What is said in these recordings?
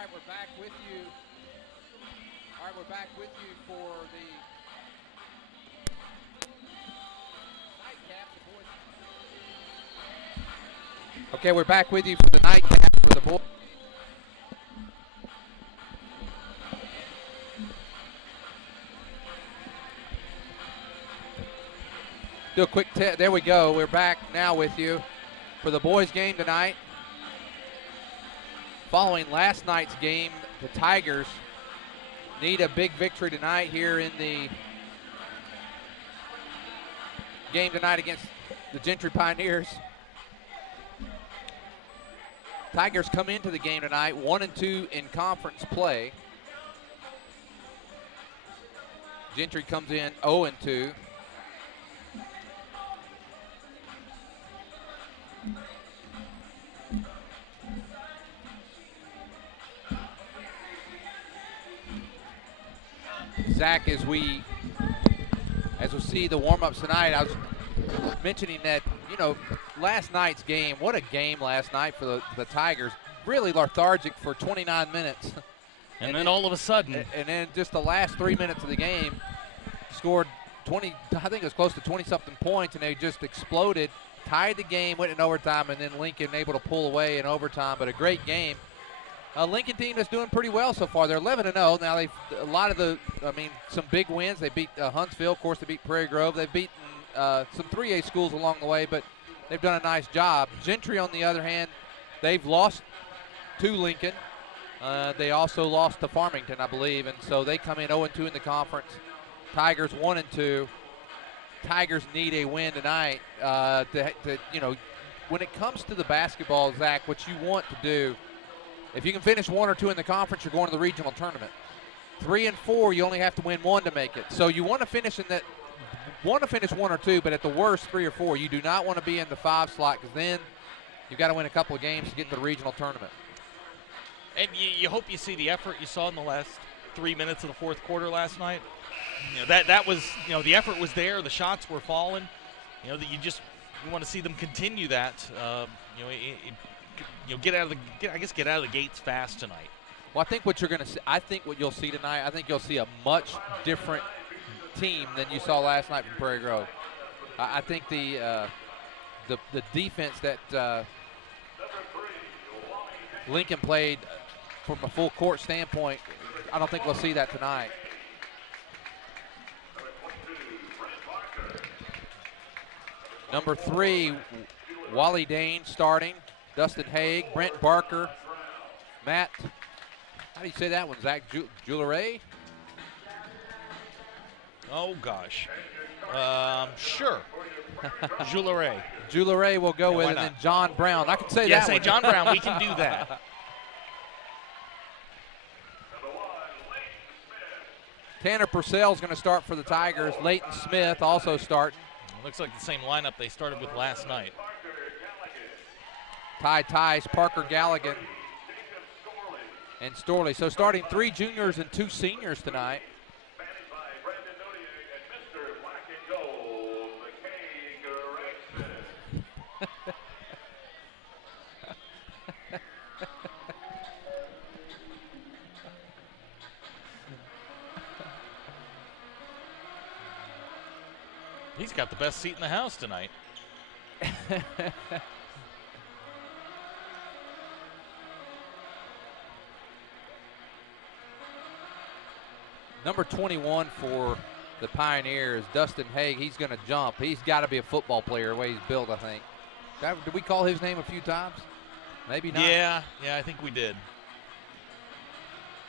right, we're back with you. All right, we're back with you for the nightcap. Okay, we're back with you for the nightcap for the boys. Do a quick there we go. We're back now with you for the boys game tonight. Following last night's game, the Tigers need a big victory tonight here in the game tonight against the Gentry Pioneers. Tigers come into the game tonight 1-2 in conference play. Gentry comes in 0-2. Zach, as we see the warm-ups tonight, I was mentioning that, last night's game, what a game last night for the Tigers. Really lethargic for 29 minutes. And then all of a sudden. And then just the last 3 minutes of the game, scored 20, I think it was close to 20-something points, and they just exploded, tied the game, went in overtime, and then Lincoln able to pull away in overtime. But a great game. Lincoln team is doing pretty well so far. They're 11-0. Now they've some big wins. They beat Huntsville. Of course, they beat Prairie Grove. They've beaten some 3A schools along the way, but they've done a nice job. Gentry, on the other hand, they've lost to Lincoln. They also lost to Farmington, I believe, and so they come in 0-2 in the conference. Tigers 1-2. Tigers need a win tonight. When it comes to the basketball, Zach, what you want to do, if you can finish 1 or 2 in the conference, you're going to the regional tournament. 3 and 4, you only have to win 1 to make it. So you want to finish 1 or 2, but at the worst 3 or 4. You do not want to be in the 5 slot, because then you've got to win a couple of games to get to the regional tournament. And you hope you see the effort you saw in the last 3 minutes of the fourth quarter last night. That was, the effort was there. The shots were falling. You want to see them continue that. Get out of the gates fast tonight. Well, I think what you'll see tonight, I think you'll see a much different team than you saw last night from Prairie Grove. I think the defense that Lincoln played from a full court standpoint, I don't think we'll see that tonight. Number 3, Wally Dane starting. Dustin Haig, Brent Barker, Matt, how do you say that one, Zach? Juleray? Oh, gosh. Sure. Juleray. Juleray will go with, and then John Brown. I can say that one. Yes, John Brown. We can do that. Tanner Purcell's going to start for the Tigers. Leighton Smith also starting. Looks like the same lineup they started with last night. Ty Tice, Parker Galligan, and Storley. So starting 3 juniors and 2 seniors tonight. He's got the best seat in the house tonight. Number 21 for the Pioneers, Dustin Haig. He's going to jump. He's got to be a football player the way he's built, I think. Did we call his name a few times? Maybe not. Yeah, I think we did.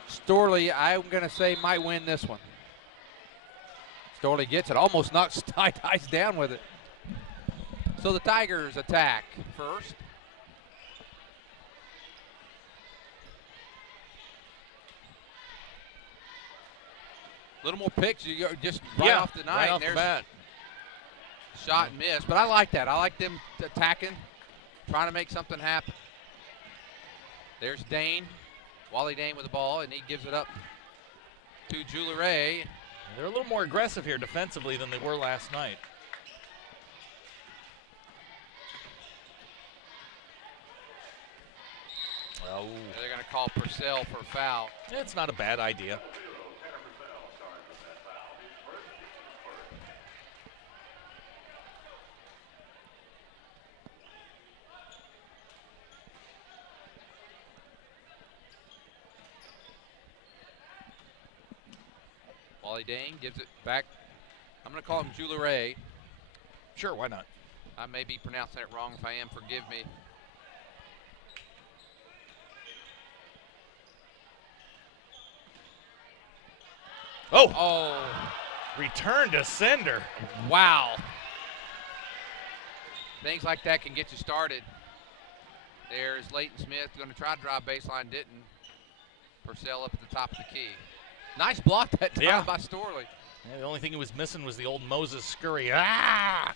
Storley, I'm going to say, might win this one. Storley gets it. Almost knocks Ty Tice down with it. So the Tigers attack first. A little more picks, you go just right off the night. Right off the bat. Shot and miss, but I like that. I like them attacking, trying to make something happen. There's Dane, Wally Dane with the ball, and he gives it up to Juleray. They're a little more aggressive here defensively than they were last night. Oh. They're going to call Purcell for a foul. It's not a bad idea. Wally Dane gives it back. I'm going to call him Juleray. Sure, why not? I may be pronouncing it wrong. If I am, forgive me. Oh! Oh. Return to sender. Wow. Things like that can get you started. There's Leighton Smith going to try to drive baseline, didn't. Purcell up at the top of the key. Nice block that time by Storley. Yeah, the only thing he was missing was the old Moses scurry. Ah!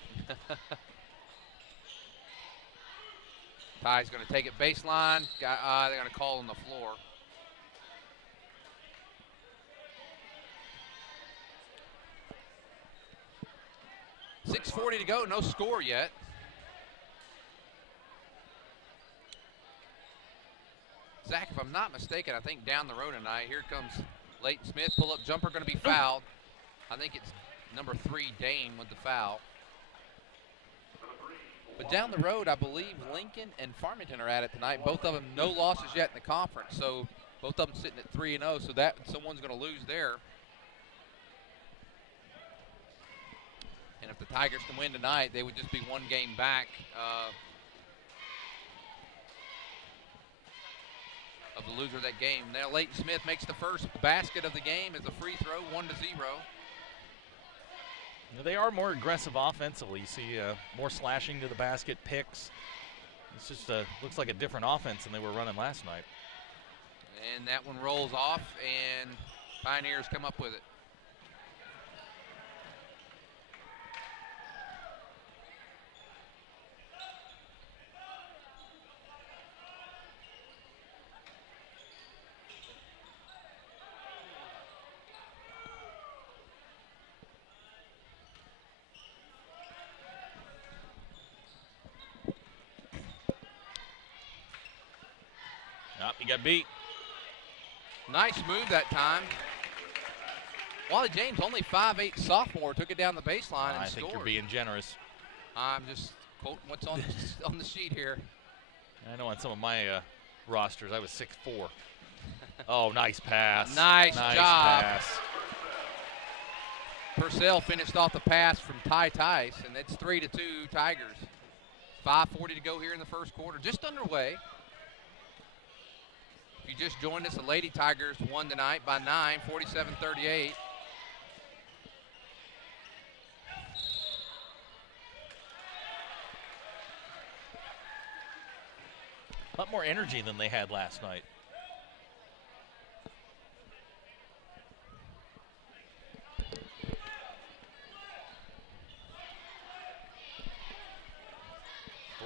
Ty's going to take it baseline. They're going to call on the floor. .640 to go, no score yet. Zach, if I'm not mistaken, I think down the road tonight, here comes Leighton Smith. Pull-up jumper going to be fouled. I think it's number 3, Dane, with the foul. But down the road, I believe Lincoln and Farmington are at it tonight. Both of them no losses yet in the conference. So both of them sitting at 3-0. So that someone's going to lose there. And if the Tigers can win tonight, they would just be one game back of the loser of that game. Now Leighton Smith makes the first basket of the game as a free throw, 1-0. They are more aggressive offensively. You see more slashing to the basket, picks. It's just looks like a different offense than they were running last night. And that one rolls off, and Pioneers come up with it. He got beat. Nice move that time. Wally James, only 5'8" sophomore, took it down the baseline and I scored. think you're being generous. I'm just quoting what's on on the sheet here. I know on some of my rosters I was 6'4". Oh, nice pass. Nice job. Pass. Purcell finished off the pass from Ty Tice, and it's 3-2 Tigers. 5:40 to go here in the first quarter, just underway. If you just joined us, the Lady Tigers won tonight by 9, 47-38. A lot more energy than they had last night.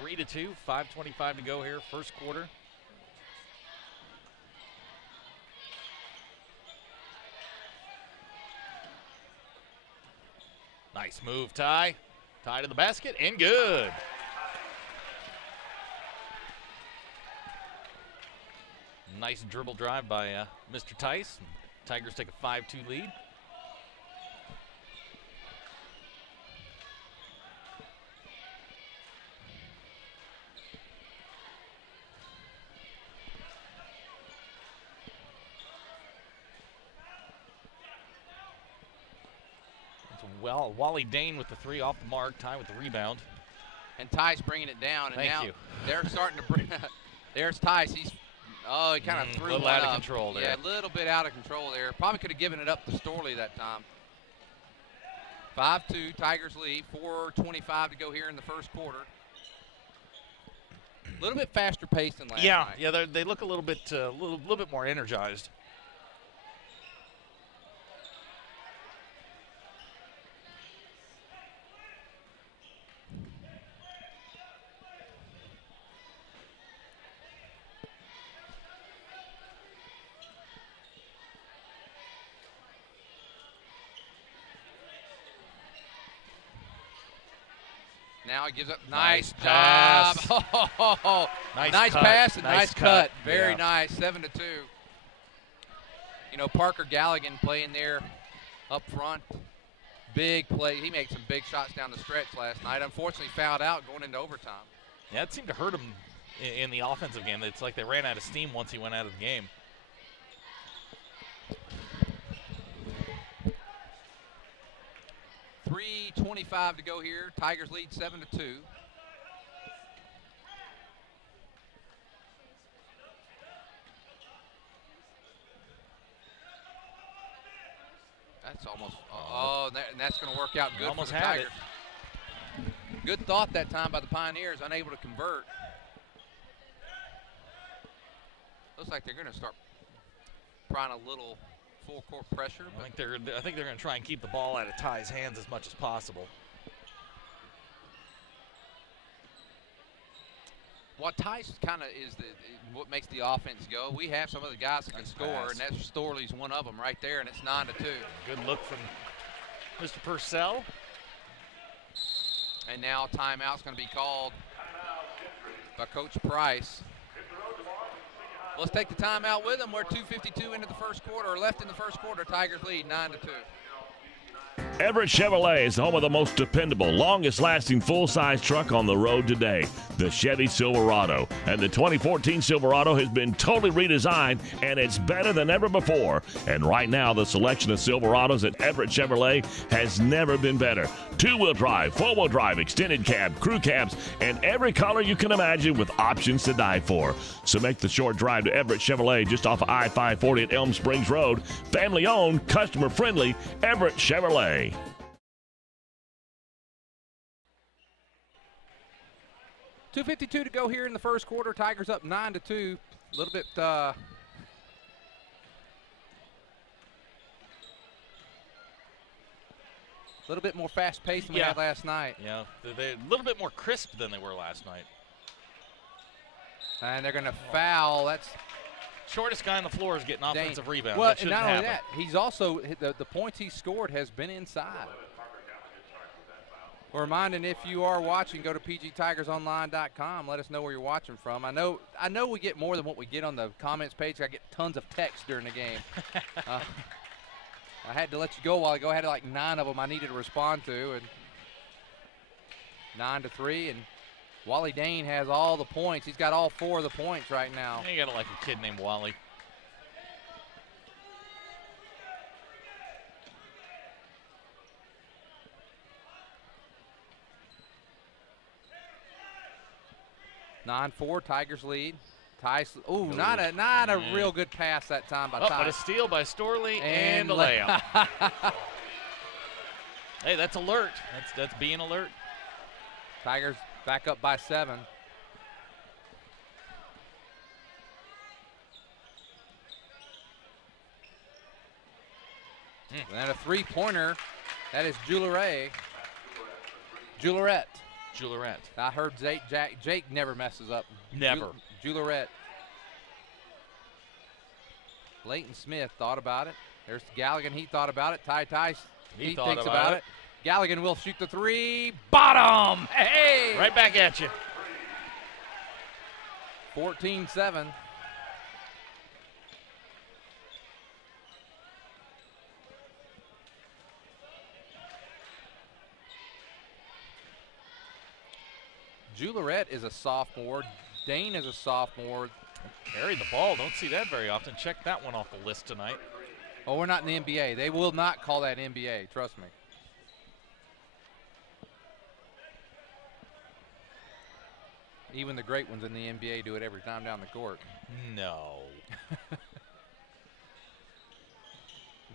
Three to 2, 5:25 to go here, first quarter. Nice move, Ty. Ty to the basket, and good. Nice dribble drive by Mr. Tice. Tigers take a 5-2 lead. Well, Wally Dane with the three off the mark. Ty with the rebound. And Ty's bringing it down. And Thank now you. They're starting to bring there's Tice. He kind of threw a little one out up. of control there. Yeah, a little bit out of control there. Probably could have given it up to Storley that time. 5-2, Tigers lead. 4:25 to go here in the first quarter. A little bit faster paced than last night. Yeah, they look a little bit more energized. Now he gives up. Nice job. Nice pass and nice cut. Very nice. 7-2. You know, Parker Galligan playing there up front. Big play. He made some big shots down the stretch last night. Unfortunately, fouled out going into overtime. Yeah, it seemed to hurt him in the offensive game. It's like they ran out of steam once he went out of the game. .325 to go here. Tigers lead 7-2. That's almost, and that's going to work out good for the Tigers. Good thought that time by the Pioneers, unable to convert. Looks like they're going to start trying a little full court pressure. I think they're going to try and keep the ball out of Ty's hands as much as possible. What Ty's kind of is what makes the offense go. We have some of the guys that can score, and that's Storley's one of them right there, and it's 9-2. Good look from Mr. Purcell. And now timeout's going to be called by Coach Price. Let's take the timeout with them. We're 2:52 into the first quarter, or left in the first quarter. Tigers lead 9-2. Everett Chevrolet is the home of the most dependable, longest-lasting full-size truck on the road today, the Chevy Silverado. And the 2014 Silverado has been totally redesigned, and it's better than ever before. And right now, the selection of Silverados at Everett Chevrolet has never been better. Two-wheel drive, four-wheel drive, extended cab, crew cabs, and every color you can imagine with options to die for. So make the short drive to Everett Chevrolet just off of I-540 at Elm Springs Road. Family-owned, customer-friendly, Everett Chevrolet. 2:52 to go here in the first quarter. Tigers up 9-2. A little bit more fast-paced than we had last night. Yeah, they're a little bit more crisp than they were last night. And they're going to foul. That's shortest guy on the floor is getting offensive rebounds. Well, and not only that, he's also the points he scored has been inside. We're reminding, if you are watching, go to pgtigersonline.com. Let us know where you're watching from. I know we get more than what we get on the comments page. I get tons of text during the game. I had to let you go a while ago. I had like 9 of them I needed to respond to, and 9-3. And Wally Dane has all the points. He's got all 4 of the points right now. You gotta like a kid named Wally. (9-4), Tigers lead. Not a real good pass that time by Ty. But a steal by Storley and a layup. Hey, that's alert. That's being alert. Tigers back up by 7. And then a three-pointer. That is Jeweleret. I heard Jake never messes up. Never. Jeweleret. Leighton Smith thought about it. There's Galligan. He thought about it. Ty he thinks about it. Galligan will shoot the 3. Bottom. Hey! Right back at you. 14-7. Jeweleret is a sophomore. Dane is a sophomore. Carry the ball. Don't see that very often. Check that one off the list tonight. Oh, we're not in the NBA. They will not call that NBA. Trust me. Even the great ones in the NBA do it every time down the court. No.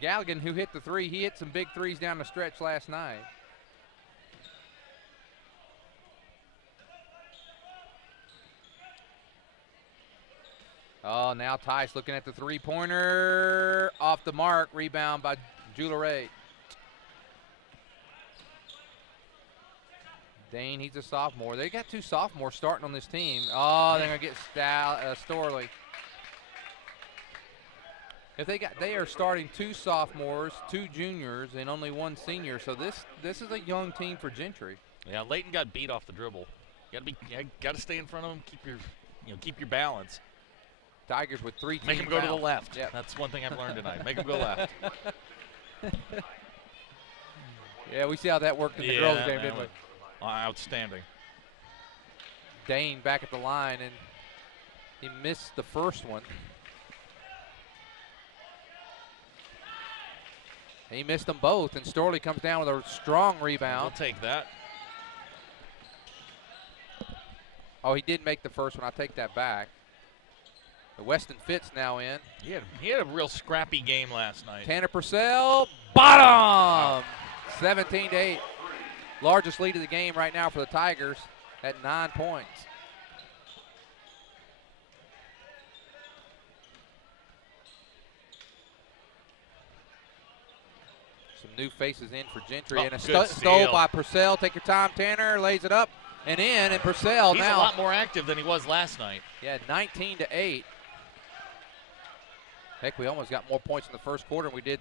Galligan, who hit the 3, he hit some big threes down the stretch last night. Oh, now Tice looking at the three-pointer. Off the mark. Rebound by Jeweleret. Dane, he's a sophomore. They got 2 sophomores starting on this team. Oh, they're going to get Storley. They are starting 2 sophomores, 2 juniors, and only 1 senior. So this is a young team for Gentry. Yeah, Layton got beat off the dribble. Got to stay in front of him. Keep your balance. Tigers with 3 team Make him go to the fouls. left. Yep. That's one thing I've learned tonight. Make him go left. Yeah, we see how that worked in the girls' game, didn't we? Outstanding. Dane back at the line, and he missed the first one. He missed them both, and Storley comes down with a strong rebound. We'll take that. Oh, he did make the first one. I'll take that back. The Weston Fitz now in. He had a real scrappy game last night. Tanner Purcell, bottom! 17-8. Largest lead of the game right now for the Tigers at 9 points. Some new faces in for Gentry, and a stole by Purcell. Take your time, Tanner. Lays it up and in, and Purcell He's now. a lot more active than he was last night. Yeah, 19-8. Heck, we almost got more points in the first quarter than we did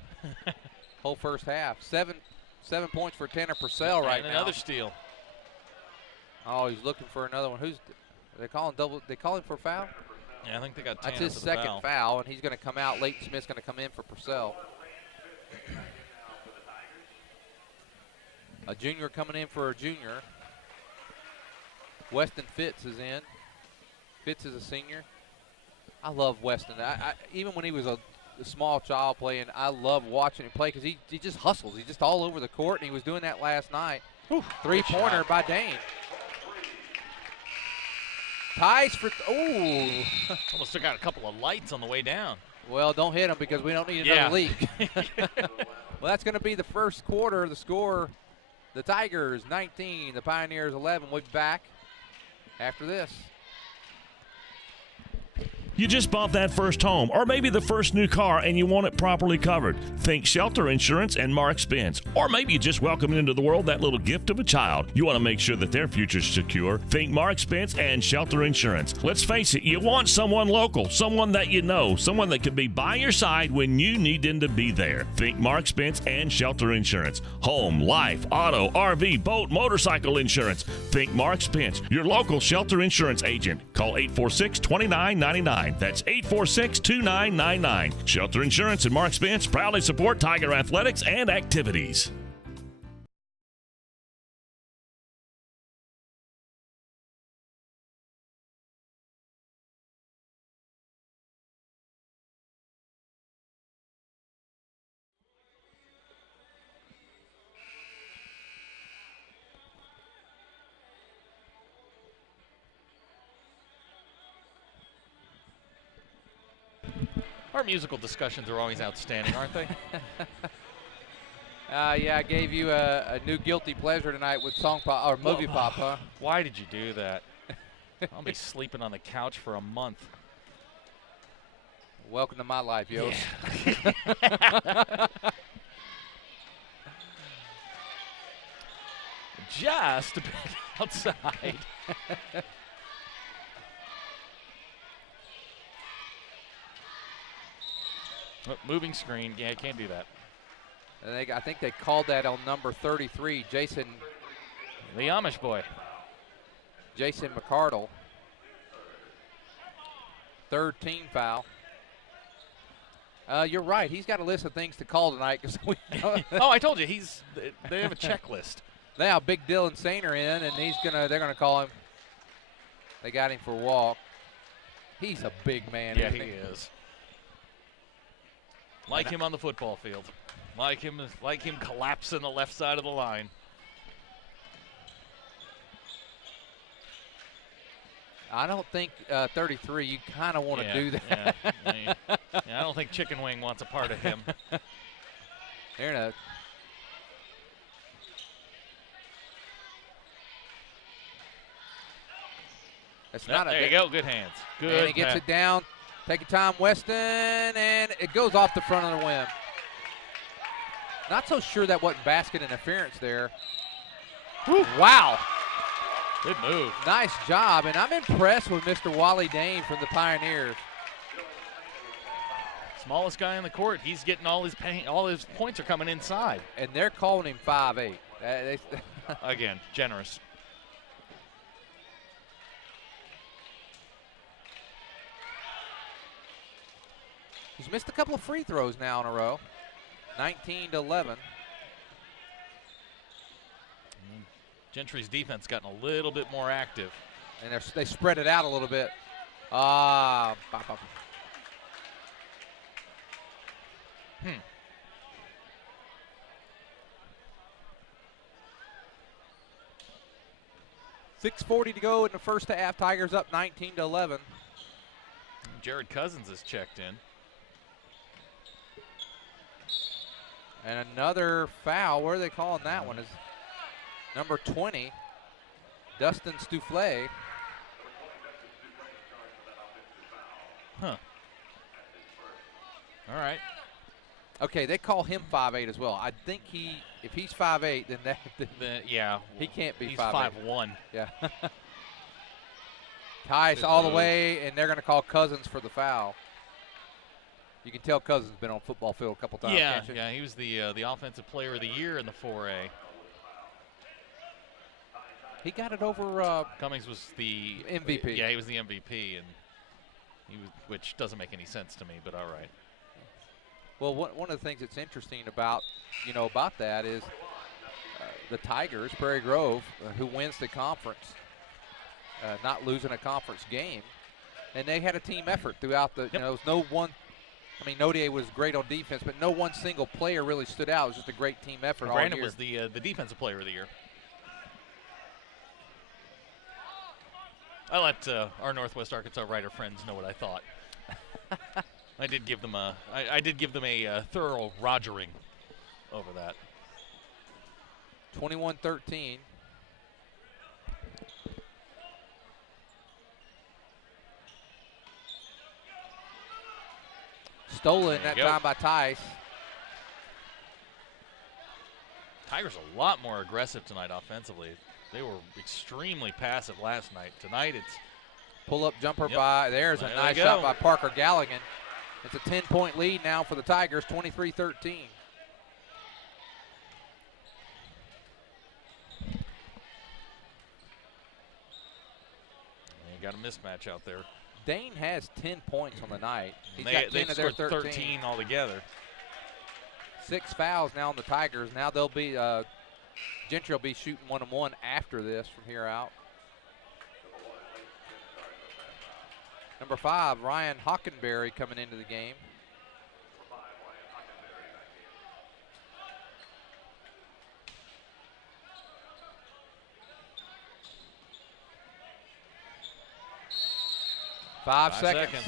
whole first half. Seven points for Tanner Purcell right now. Another steal. Oh, he's looking for another one. They call him double? They call him for a foul? Yeah, I think they got That's Tanner his for the second foul, and he's going to come out. Leighton Smith's going to come in for Purcell. A junior coming in for a junior. Weston Fitz is in. Fitz is a senior. I love Weston. Even when he was a small child playing, I love watching him play because he just hustles. He's just all over the court, and he was doing that last night. Three-pointer by Dane. Ties for almost took out a couple of lights on the way down. Well, don't hit him because we don't need another leak. Well, that's going to be the first quarter. The score, the Tigers 19, the Pioneers 11. We'll be back after this. You just bought that first home or maybe the first new car and you want it properly covered. Think Shelter Insurance and Mark Spence. Or maybe you just welcomed into the world that little gift of a child. You want to make sure that their future's secure. Think Mark Spence and Shelter Insurance. Let's face it, you want someone local, someone that you know, someone that can be by your side when you need them to be there. Think Mark Spence and Shelter Insurance. Home, life, auto, RV, boat, motorcycle insurance. Think Mark Spence, your local Shelter Insurance agent. Call 846-2999. That's 846-2999. Shelter Insurance and Mark Spence proudly support Tiger athletics and activities. Our musical discussions are always outstanding, aren't they? Yeah, I gave you a new guilty pleasure tonight with Song Pop or Movie Pop, huh? Why did you do that? I'll be sleeping on the couch for a month. Welcome to my life, Yost. Yeah. Just a bit outside. Moving screen. Yeah, I can't do that. I think they called that on number 33, Jason. The Amish boy. Jason McCardle. Third team foul. You're right. He's got a list of things to call tonight. Oh, I told you. They have a checklist. Now Big Dylan Sainer in, and they're gonna call him. They got him for a walk. He's a big man. Yeah, he is. Like him on the football field. Like him collapsing the left side of the line. I don't think 33, you kind of want to do that. Yeah, I don't think Chicken Wing wants a part of him. There it is. There you go. Good hands. Good. And he gets it down. Take your time, Weston, and it goes off the front of the rim. Not so sure that wasn't basket interference there. Whew. Wow. Good move. Nice job, and I'm impressed with Mr. Wally Dane from the Pioneers. Smallest guy on the court. He's getting all his points are coming inside. And they're calling him 5'8". Again, generous. He's missed a couple of free throws now in a row. 19-11. Gentry's defense gotten a little bit more active. And they spread it out a little bit. 6:40 to go in the first half. Tigers up 19-11. Jared Cousins has checked in. And another foul. Where are they calling that one? Is number 20, Dustin Stoufflet. Huh. All right. Okay, they call him 5'8" as well. I think if he's 5'8", then yeah, he can't be 5'8". He's 5'1". Yeah. Tice all the way, and they're going to call Cousins for the foul. You can tell Cousins has been on football field a couple times. Yeah, can't you? yeah, he was the offensive player of the year in the 4A. He got it over. Cummings was the MVP. Yeah, he was the MVP, and which doesn't make any sense to me, but all right. Well, one of the things that's interesting about that is the Tigers, Prairie Grove, who wins the conference, not losing a conference game, and they had a team effort throughout the. There was no one. I mean, Nodier was great on defense, but no one single player really stood out. It was just a great team effort all year. Brandon was the defensive player of the year. I let our Northwest Arkansas writer friends know what I thought. I did give them a thorough rogering over that. 21-13. Stolen that time by Tice. Tigers a lot more aggressive tonight offensively. They were extremely passive last night. Tonight it's pull-up jumper by. There's a nice shot by Parker Galligan. It's a 10-point lead now for the Tigers, 23-13. You got a mismatch out there. Dane has 10 points on the night. He's got 10 of their 13 altogether. 6 fouls now on the Tigers. Now they'll be Gentry will be shooting 1-on-1 after this from here out. Number 5, Ryan Hockenberry coming into the game. Five seconds.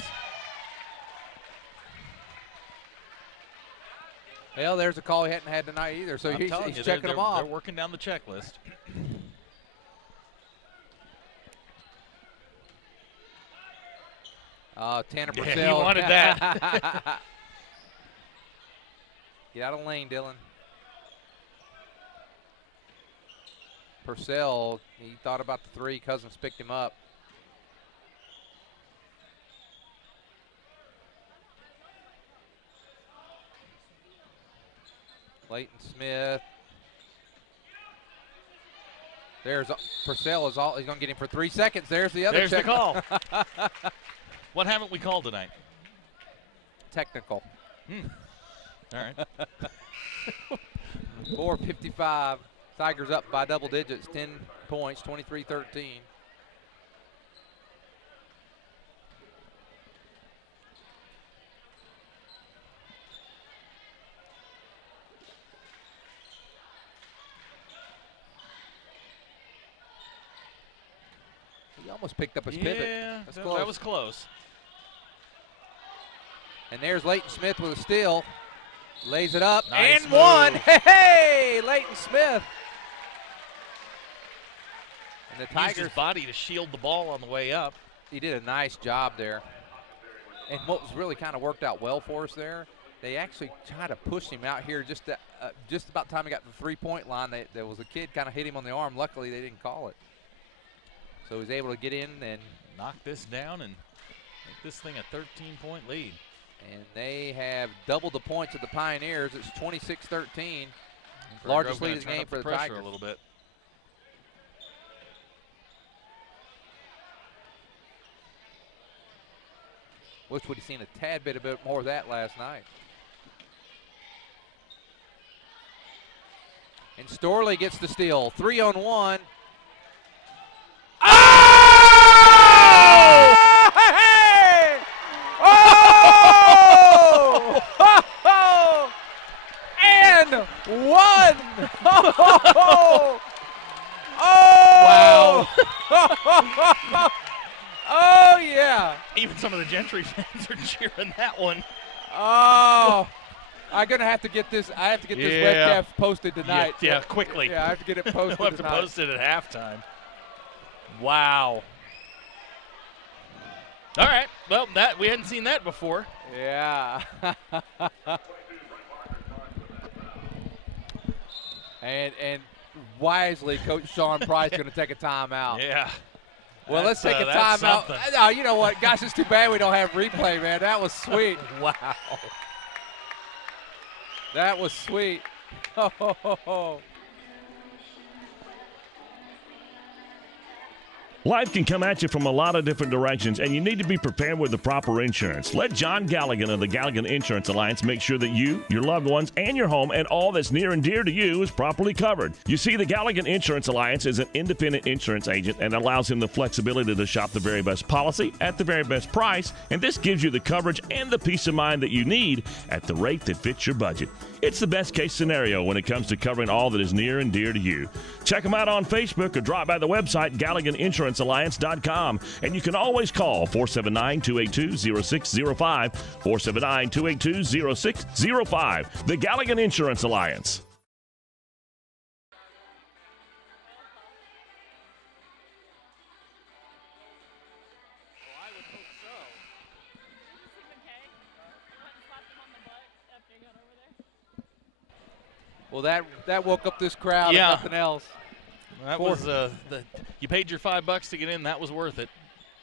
Well, there's a call he hadn't had tonight either, so he's checking them off. They're working down the checklist. Tanner Purcell. Yeah, he wanted that. Get out of the lane, Dylan. Purcell, he thought about the 3. Cousins picked him up. Leighton Smith. There's Purcell is all. He's going to get him for 3 seconds. There's the other. There's the call. What haven't we called tonight? Technical. All right. 4:55. Tigers up by double digits, 10 points, 23-13. He almost picked up his pivot. Yeah, that was close. And there's Leighton Smith with a steal. Lays it up nice and move. one. Hey, Leighton Smith. And the Tigers used his body to shield the ball on the way up. He did a nice job there. And what was really kind of worked out well for us there, they actually tried to push him out here just about the time he got to the 3-point line. There was a kid kind of hit him on the arm. Luckily, they didn't call it. So he was able to get in and knock this down and make this thing a 13-point lead. And they have doubled the points of the Pioneers. It's 26-13. Largest lead of the game for the Tigers. A little bit. Wish we'd have seen a tad bit more of that last night. And Storley gets the steal. 3-on-1. Oh! Hey! Oh! And one! Oh! Wow. Oh, yeah. Even some of the Gentry fans are cheering that one. Oh. I'm going to have to get this. I have to get this webcast posted tonight. Yeah, quickly. Yeah, I have to get it posted We'll have tonight. to post it at halftime. Wow. All right. Well, we hadn't seen that before. Yeah. and wisely, Coach Sean Price going to take a timeout. Yeah. Well, let's take a that's timeout. something. No, you know what? Gosh, it's too bad we don't have replay, man. That was sweet. Wow. That was sweet. Oh. Life can come at you from a lot of different directions, and you need to be prepared with the proper insurance. Let John Galligan of the Galligan Insurance Alliance make sure that you, your loved ones, and your home and all that's near and dear to you is properly covered. You see, the Galligan Insurance Alliance is an independent insurance agent and allows him the flexibility to shop the very best policy at the very best price, and this gives you the coverage and the peace of mind that you need at the rate that fits your budget. It's the best case scenario when it comes to covering all that is near and dear to you. Check them out on Facebook or drop by the website GalliganInsuranceAlliance.com. And you can always call 479-282-0605, 479-282-0605. The Galligan Insurance Alliance. Well, that woke up this crowd Yeah. if nothing else. That was you paid your $5 to get in. That was worth it.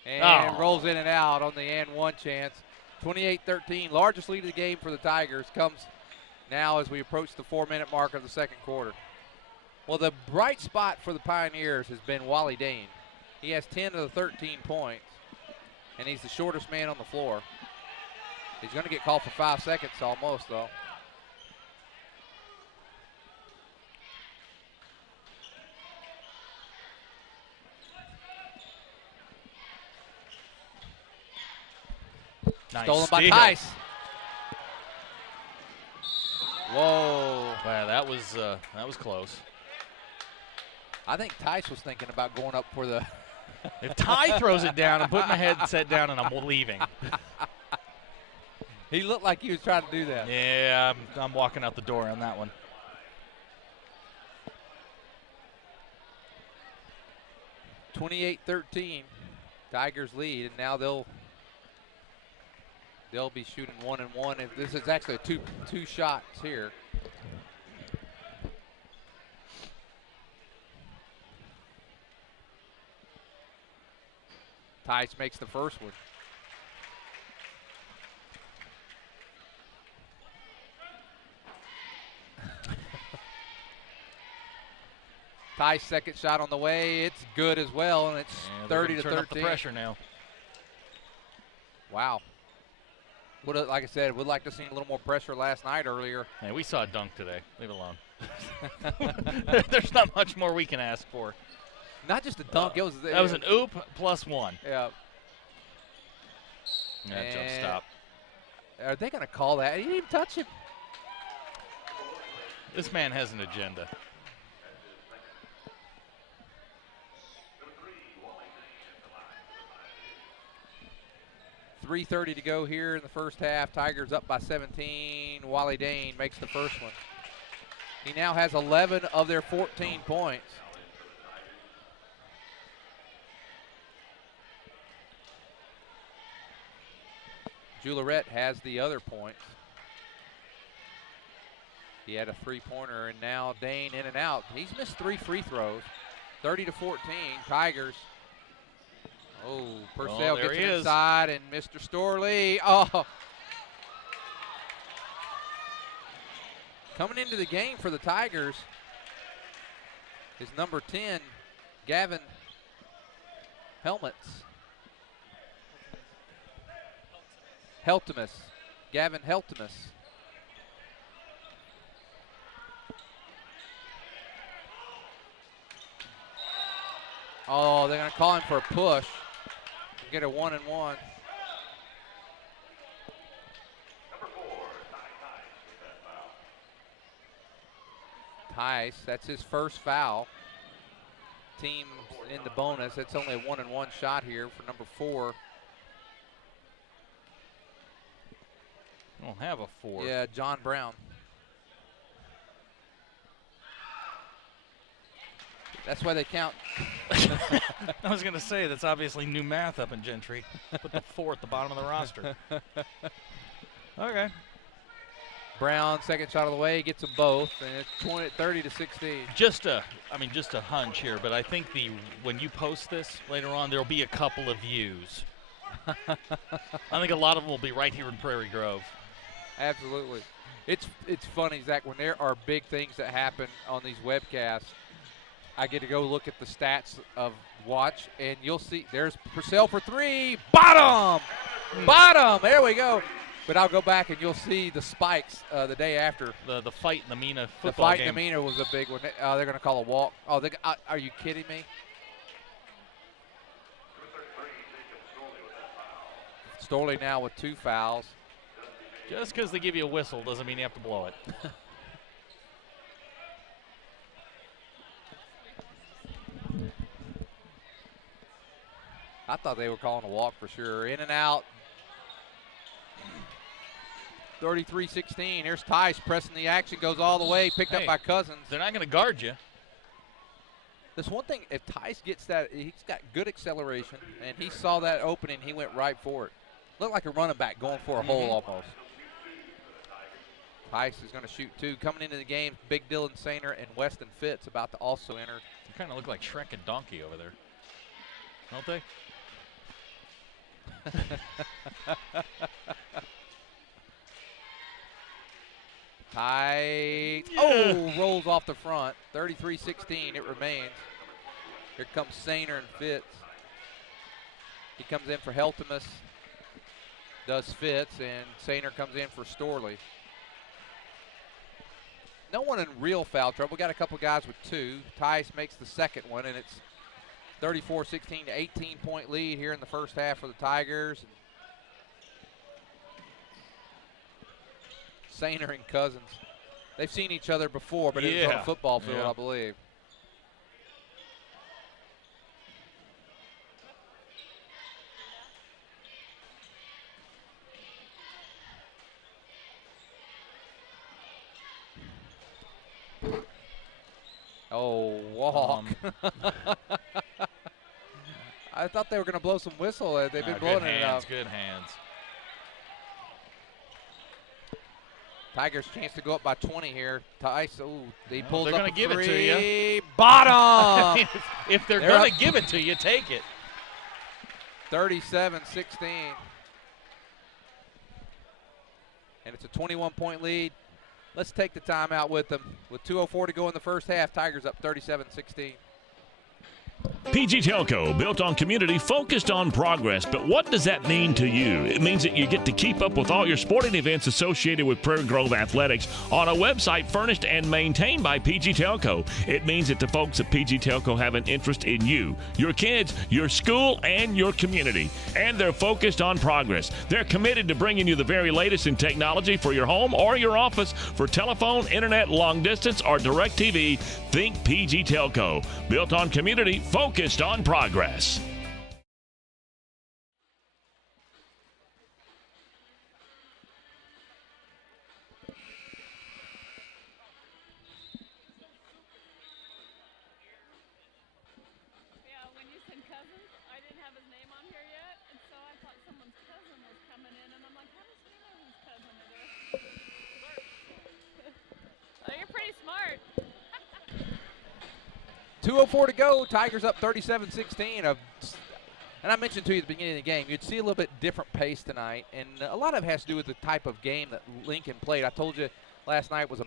And rolls in and out on the and one chance. 28-13, largest lead of the game for the Tigers, comes now as we approach the 4-minute mark of the second quarter. Well, the bright spot for the Pioneers has been Wally Dane. He has 10 of the 13 points, and he's the shortest man on the floor. He's going to get called for 5 seconds almost, though. Nice Stolen by steal. Tice. Whoa. Wow, that was close. I think Tice was thinking about going up for the If Ty throws it down, I'm putting my headset down and I'm leaving. He looked like he was trying to do that. Yeah, I'm walking out the door on that one. (28-13), Tigers lead, and now they'll be shooting 1 and 1. If this is actually two shots here. Tice makes the first one. Tice second shot on the way. It's good as well, and it's 30 to 13. Turn up the pressure now. Wow. Like I said, would like to see a little more pressure last night earlier. Hey, we saw a dunk today. Leave it alone. There's not much more we can ask for. Not just a dunk. That was an oop plus one. Yeah. Yeah, jump stop. Are they going to call that? He didn't even touch it. This man has an agenda. .330 to go here in the first half. Tigers up by 17. Wally Dane makes the first one. He now has 11 of their 14 points. Juliette has the other points. He had a three-pointer, and now Dane in and out. He's missed 3 free throws. 30 to 14, Tigers. Oh, Purcell gets it inside, and Mr. Storley. Oh. Coming into the game for the Tigers is number 10, Gavin Heltemus. Gavin Heltemus. Oh, they're going to call him for a push. Get a 1-and-1. Tice, that's his first foul. Team in the bonus. It's only a 1-and-1 shot here for number 4. I don't have a 4. Yeah, John Brown. That's why they count. I was going to say, that's obviously new math up in Gentry. Put the 4 at the bottom of the roster. Okay. Brown, second shot of the way, gets them both, and it's 30-16. Just a hunch here, but I think when you post this later on, there'll be a couple of views. I think a lot of them will be right here in Prairie Grove. Absolutely. It's funny, Zach, when there are big things that happen on these webcasts, I get to go look at the stats of watch, and you'll see there's Purcell for 3. Bottom! Bottom! There we go. But I'll go back, and you'll see the spikes the day after. The fight in the Mina football game. The fight in the Mina was a big one. They're going to call a walk. Oh, are you kidding me? Storley now with 2 fouls. Just because they give you a whistle doesn't mean you have to blow it. I thought they were calling a walk for sure. In and out. 33-16. Here's Tice pressing the action. Goes all the way. Picked up by Cousins. They're not going to guard you. This one thing, if Tice gets that, he's got good acceleration, and he saw that opening. He went right for it. Looked like a running back going for a hole almost. Tice is going to shoot 2. Coming into the game, Big Dylan Sainer and Weston Fitz about to also enter. They kind of look like Shrek and Donkey over there. Don't they? Tight. Oh, rolls off the front. 33-16, it remains. Here comes Sainer and Fitz. He comes in for Heltemus. Does Fitz, and Sainer comes in for Storley. No one in real foul trouble. We got a couple guys with 2. Tice makes the second one, and it's 34-16, 18-point lead here in the first half for the Tigers. Sainer and Cousins. They've seen each other before, but it was on a football field, I believe. Oh, walk. I thought they were going to blow some whistle. They've been blowing it up. Good hands. Tigers chance to go up by 20 here. Tice, he pulls they're up gonna give three. It to you. Bottom! if they're going to give it to you, take it. 37-16. And it's a 21-point lead. Let's take the timeout with them. With 2:04 to go in the first half, Tigers up 37-16. PG Telco, built on community, focused on progress. But what does that mean to you? It means that you get to keep up with all your sporting events associated with Prairie Grove Athletics on a website furnished and maintained by PG Telco. It means that the folks at PG Telco have an interest in you, your kids, your school, and your community. And they're focused on progress. They're committed to bringing you the very latest in technology for your home or your office. For telephone, internet, long distance, or direct TV, think PG Telco. Built on community, focused on progress. Yeah, when you said cousins, I didn't have his name on here yet, and so I thought someone's cousin was coming in, and I'm like, how does he know whose cousin it is? Oh, you're pretty smart. 2:04 to go. Tigers up 37-16. And I mentioned to you at the beginning of the game, you'd see a little bit different pace tonight, and a lot of it has to do with the type of game that Lincoln played. I told you last night was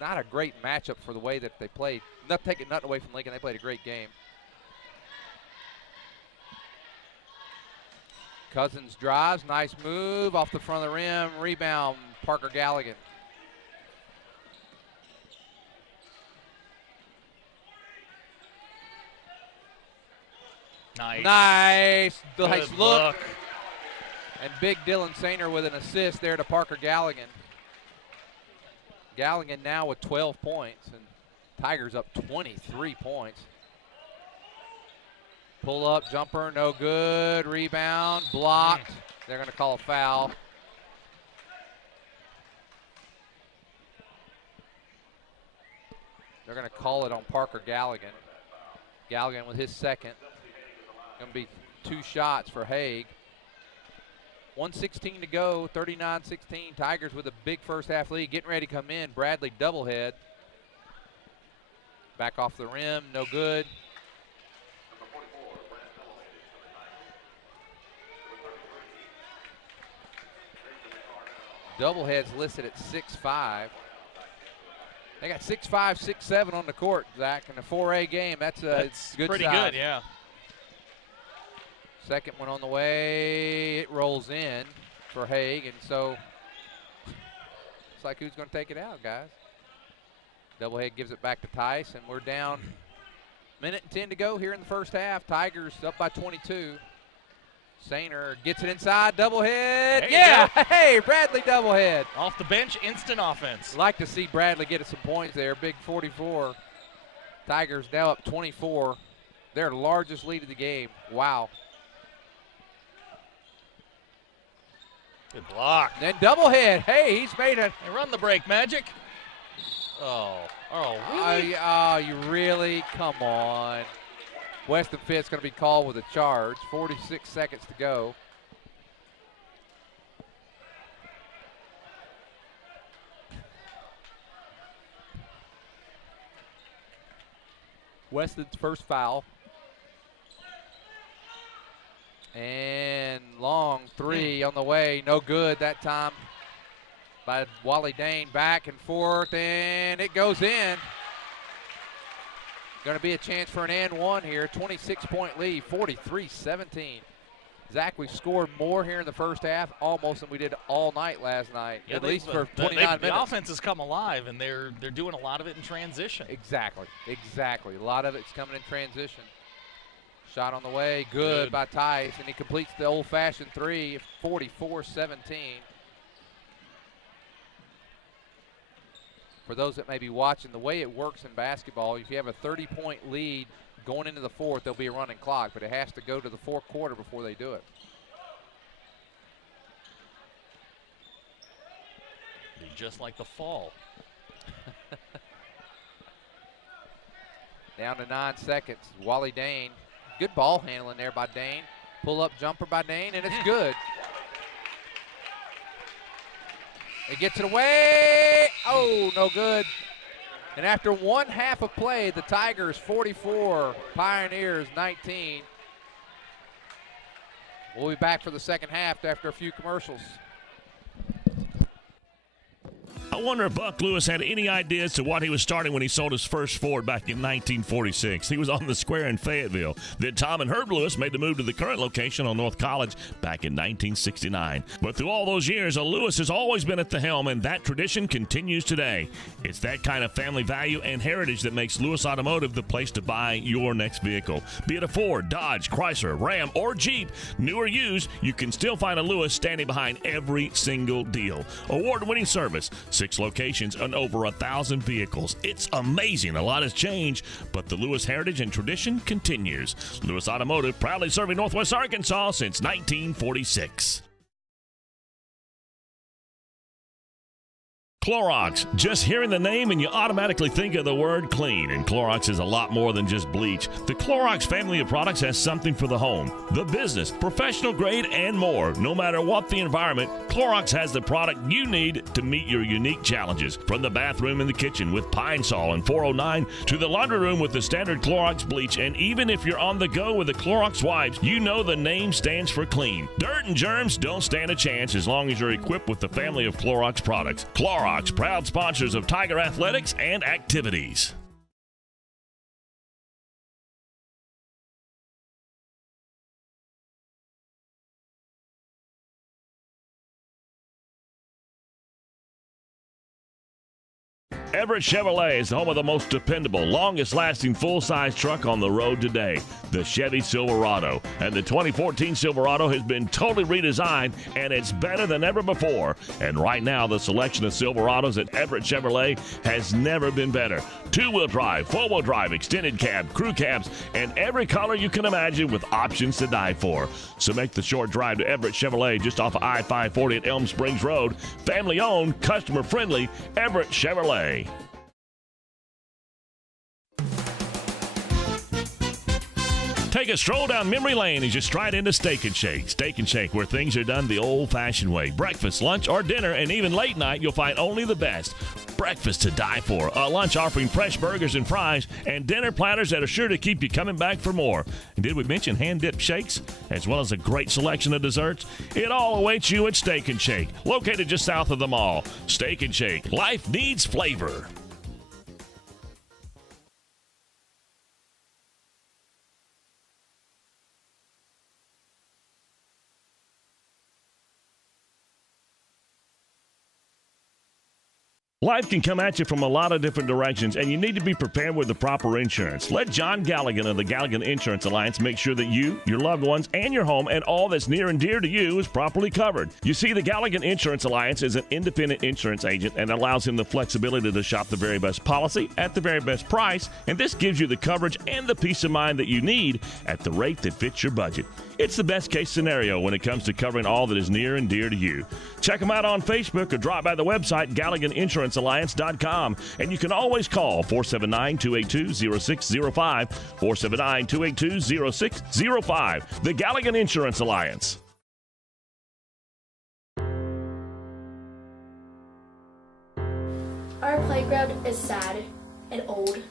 not a great matchup for the way that they played. Not taking nothing away from Lincoln. They played a great game. Cousins drives, nice move off the front of the rim, rebound, Parker Galligan. Nice look. And big Dylan Sainer with an assist there to Parker Galligan. Galligan now with 12 points, and Tigers up 23 points. Pull up, jumper, no good. Rebound, blocked. They're going to call a foul. They're going to call it on Parker Galligan. Galligan with his second. Going to be 2 shots for Haig. 1:16 to go, 39-16. Tigers with a big first half lead, getting ready to come in. Bradley doublehead. Back off the rim, no good. Doublehead's listed at 6'5". They got 6'5", 6'7" on the court, Zach, in a 4A game. That's good pretty size. good, yeah. Second one on the way. It rolls in for Haig, and so it's like who's going to take it out, guys? Doublehead gives it back to Tice, and we're down 1:10 to go here in the first half. Tigers up by 22. Sainer gets it inside, doublehead. Yeah, hey, Bradley doublehead. Off the bench, instant offense. Like to see Bradley get some points there, big 44. Tigers now up 24. Their largest lead of the game. Wow. Good block. And then doublehead. Hey, he's made it. Hey, run the break, Magic. Really? You really? Come on. Weston Fitt's going to be called with a charge. 46 seconds to go. Weston's first foul. And long three on the way. No good that time by Wally Dane. Back and forth, and it goes in. Going to be a chance for an and one here. 26-point lead, 43-17. Zach, we've scored more here in the first half almost than we did all night last night, at least for 29 minutes. The offense has come alive, and they're doing a lot of it in transition. Exactly. A lot of it's coming in transition. Shot on the way, good by Tice, and he completes the old-fashioned three, 44-17. For those that may be watching, the way it works in basketball, if you have a 30-point lead going into the fourth, there'll be a running clock, but it has to go to the fourth quarter before they do it. Be just like the fall. Down to 9 seconds. Wally Dane. Good ball handling there by Dane. Pull-up jumper by Dane, and it's good. It gets it away. Oh, no good. And after one half of play, the Tigers 44, Pioneers 19. We'll be back for the second half after a few commercials. I wonder if Buck Lewis had any idea as to what he was starting when he sold his first Ford back in 1946. He was on the square in Fayetteville. Then Tom and Herb Lewis made the move to the current location on North College back in 1969. But through all those years, a Lewis has always been at the helm, and that tradition continues today. It's that kind of family value and heritage that makes Lewis Automotive the place to buy your next vehicle. Be it a Ford, Dodge, Chrysler, Ram, or Jeep, new or used, you can still find a Lewis standing behind every single deal. Award-winning service, 6 locations and over 1,000 vehicles. It's amazing. A lot has changed, but the Lewis heritage and tradition continues. Lewis Automotive, proudly serving Northwest Arkansas since 1946. Clorox. Just hearing the name and you automatically think of the word clean. And Clorox is a lot more than just bleach. The Clorox family of products has something for the home, the business, professional grade, and more. No matter what the environment, Clorox has the product you need to meet your unique challenges. From the bathroom and the kitchen with Pine Sol and 409 to the laundry room with the standard Clorox bleach. And even if you're on the go with the Clorox wipes, you know the name stands for clean. Dirt and germs don't stand a chance as long as you're equipped with the family of Clorox products. Clorox, proud sponsors of Tiger athletics and activities. Everett Chevrolet is the home of the most dependable, longest-lasting full-size truck on the road today, the Chevy Silverado. And the 2014 Silverado has been totally redesigned, and it's better than ever before. And right now, the selection of Silverados at Everett Chevrolet has never been better. Two-wheel drive, four-wheel drive, extended cab, crew cabs, and every color you can imagine with options to die for. So make the short drive to Everett Chevrolet just off of I-540 at Elm Springs Road. Family-owned, customer-friendly Everett Chevrolet. Take a stroll down memory lane as you stride into Steak 'n Shake. Steak 'n Shake, where things are done the old-fashioned way. Breakfast, lunch, or dinner, and even late night, you'll find only the best. Breakfast to die for, a lunch offering fresh burgers and fries, and dinner platters that are sure to keep you coming back for more. And did we mention hand-dipped shakes, as well as a great selection of desserts? It all awaits you at Steak 'n Shake, located just south of the mall. Steak 'n Shake, life needs flavor. Life can come at you from a lot of different directions, and you need to be prepared with the proper insurance. Let John Galligan of the Galligan Insurance Alliance make sure that you, your loved ones, and your home and all that's near and dear to you is properly covered. You see, the Galligan Insurance Alliance is an independent insurance agent and allows him the flexibility to shop the very best policy at the very best price, and this gives you the coverage and the peace of mind that you need at the rate that fits your budget. It's the best case scenario when it comes to covering all that is near and dear to you. Check them out on Facebook or drop by the website GalliganInsuranceAlliance.com. And you can always call 479-282-0605, 479-282-0605. The Galligan Insurance Alliance. Our playground is sad and old.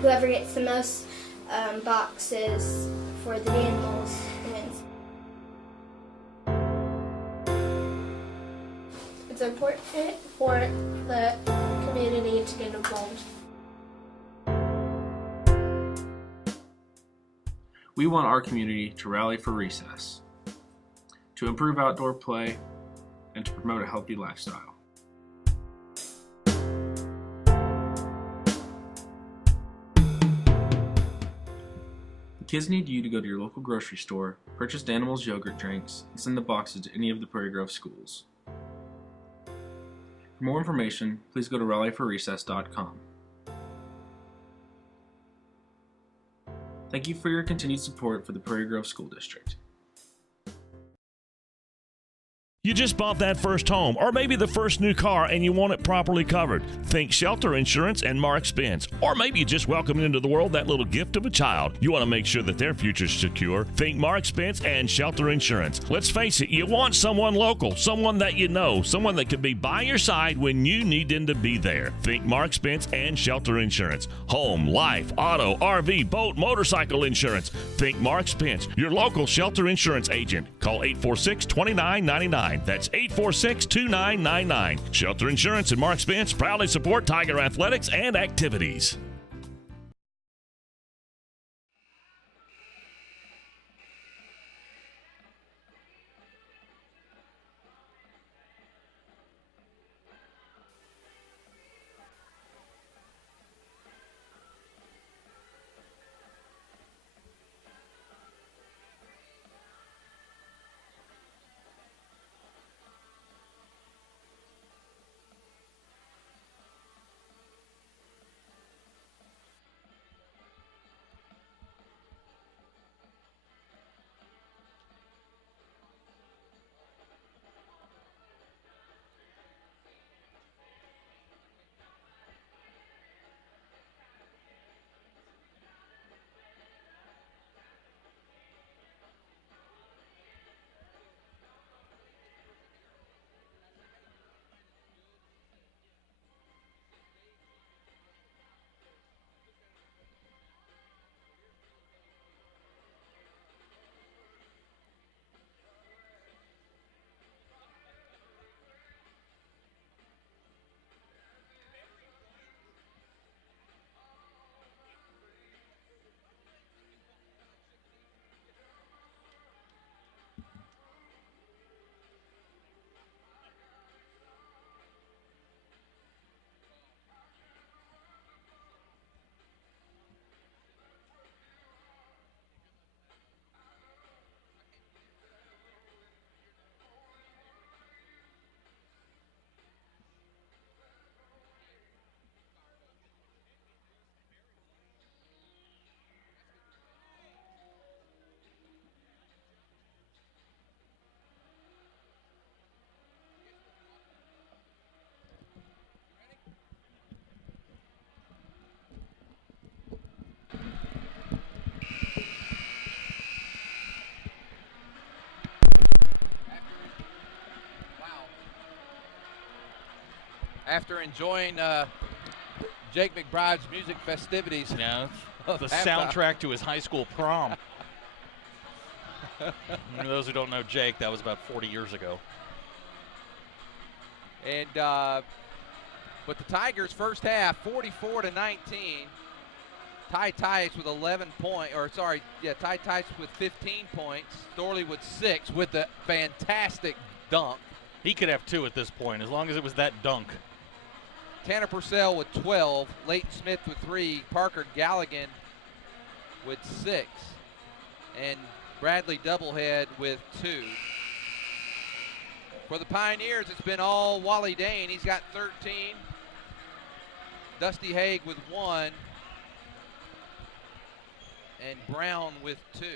Whoever gets the most boxes for the animals wins. It's important for the community to get involved. We want our community to rally for recess, to improve outdoor play, and to promote a healthy lifestyle. Kids need you to go to your local grocery store, purchase Danimals yogurt drinks, and send the boxes to any of the Prairie Grove schools. For more information, please go to rallyforrecess.com. Thank you for your continued support for the Prairie Grove School District. You just bought that first home, or maybe the first new car, and you want it properly covered. Think Shelter Insurance and Mark Spence. Or maybe you just welcomed into the world that little gift of a child. You want to make sure that their future's secure. Think Mark Spence and Shelter Insurance. Let's face it, you want someone local, someone that you know, someone that can be by your side when you need them to be there. Think Mark Spence and Shelter Insurance. Home, life, auto, RV, boat, motorcycle insurance. Think Mark Spence, your local Shelter Insurance agent. Call 846-2999. That's 846-2999. Shelter Insurance and Mark Spence proudly support Tiger athletics and activities. After enjoying Jake McBride's music festivities. Yeah, of the halftime. soundtrack to his high school prom. For those who don't know Jake, that was about 40 years ago. And but the Tigers first half, 44-19. Ty Tice with 11 points, or sorry, yeah, Ty Tice with 15 points. Storley with 6 with the fantastic dunk. He could have 2 at this point, as long as it was that dunk. Tanner Purcell with 12, Leighton Smith with 3, Parker Galligan with 6, and Bradley Doublehead with 2. For the Pioneers, it's been all Wally Dane. He's got 13. Dusty Haig with 1. And Brown with 2.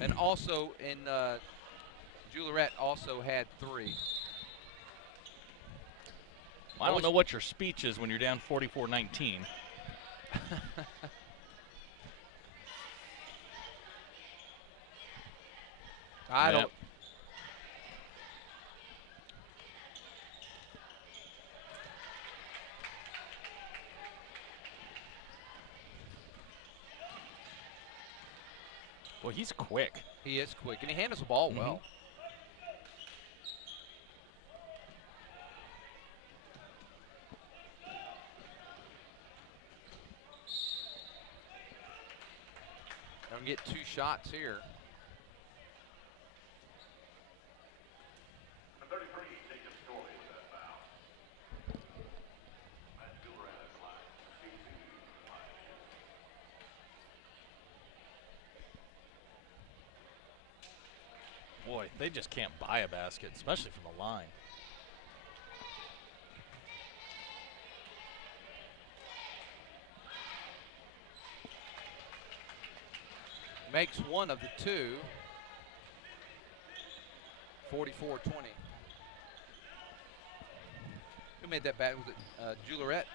And also in Juliette also had 3. I don't know what your speech is when you're down 44-19. I don't. Boy, he's quick. He is quick, and he handles the ball well. Don't get 2 shots here. Boy, they just can't buy a basket, especially from the line. Makes 1 of the 2. 44-20. Who made that bat? Was it Juliette?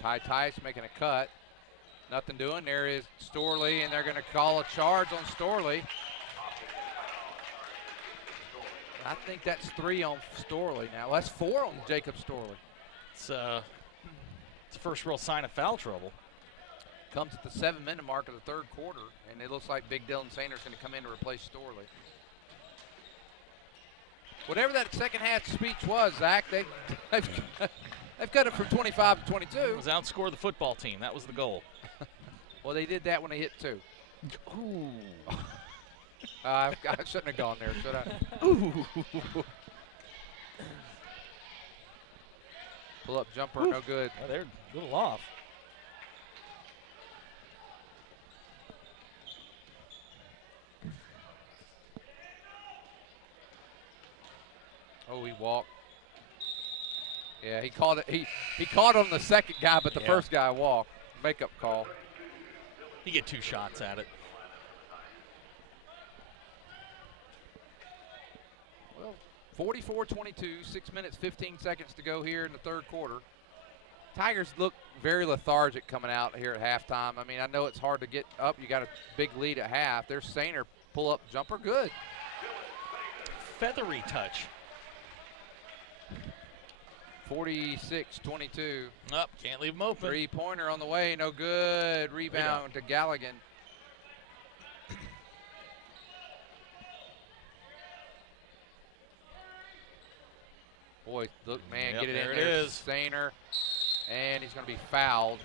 Ty Tice making a cut. Nothing doing. There is Storley, and they're going to call a charge on Storley. I think that's 3 on Storley now. Well, that's 4 on Jacob Storley. It's the first real sign of foul trouble. Comes at the 7-minute mark of the 3rd quarter, and it looks like Big Dylan Sanders going to come in to replace Storley. Whatever that second half speech was, Zach, they've cut it from 25 to 22. It was outscore the football team. That was the goal. Well, they did that when they hit 2. Ooh. I shouldn't have gone there, should I? Ooh. Pull-up jumper, no good. Yeah, they're a little off. Oh, he walked. Yeah, he caught it. He caught on the second guy, but the first guy walked. Makeup call. You get 2 shots at it. Well, 44-22, 6 minutes, 15 seconds to go here in the 3rd quarter. Tigers look very lethargic coming out here at halftime. I mean, I know it's hard to get up. You got a big lead at half. There's Sainer, pull-up jumper, good. Feathery touch. 46-22. Up, can't leave him open. 3-pointer on the way, no good. Rebound to Galligan. Boy, look, man, get it in there. There it is. Sainer, and he's going to be fouled.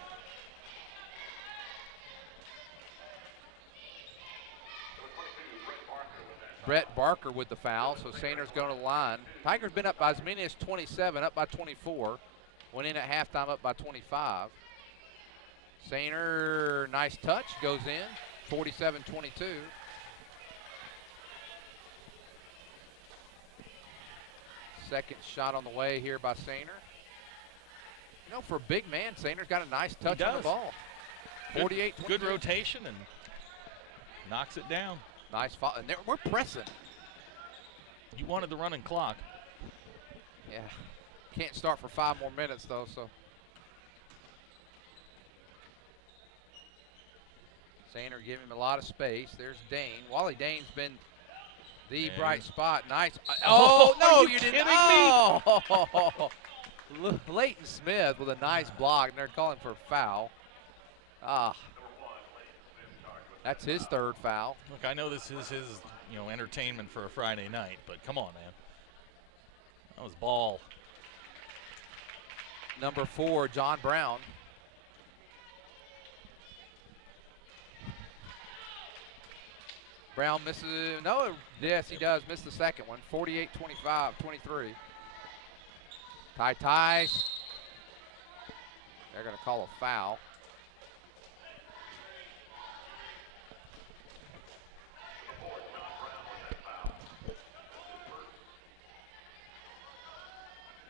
Brett Barker with the foul, so Sainer's going to the line. Tigers been up by as many as 27, up by 24. Went in at halftime up by 25. Sainer, nice touch, goes in, 47-22. Second shot on the way here by Sainer. You know, for a big man, Sainer's got a nice touch on the ball. 48-22. Good rotation and knocks it down. Nice foul, and we're pressing. You wanted the running clock. Yeah, can't start for 5 more minutes though, so. Sainer giving him a lot of space. There's Dane. Wally Dane's been the bright spot. Nice. Oh, no, you didn't. Oh, Leighton Smith with a nice block, and they're calling for a foul. That's his third foul. Look, I know this is his, entertainment for a Friday night, but come on, man. That was ball. Number 4, John Brown. Brown misses. No, yes, he does miss the second one. 48-25, 23. Ties. They're going to call a foul.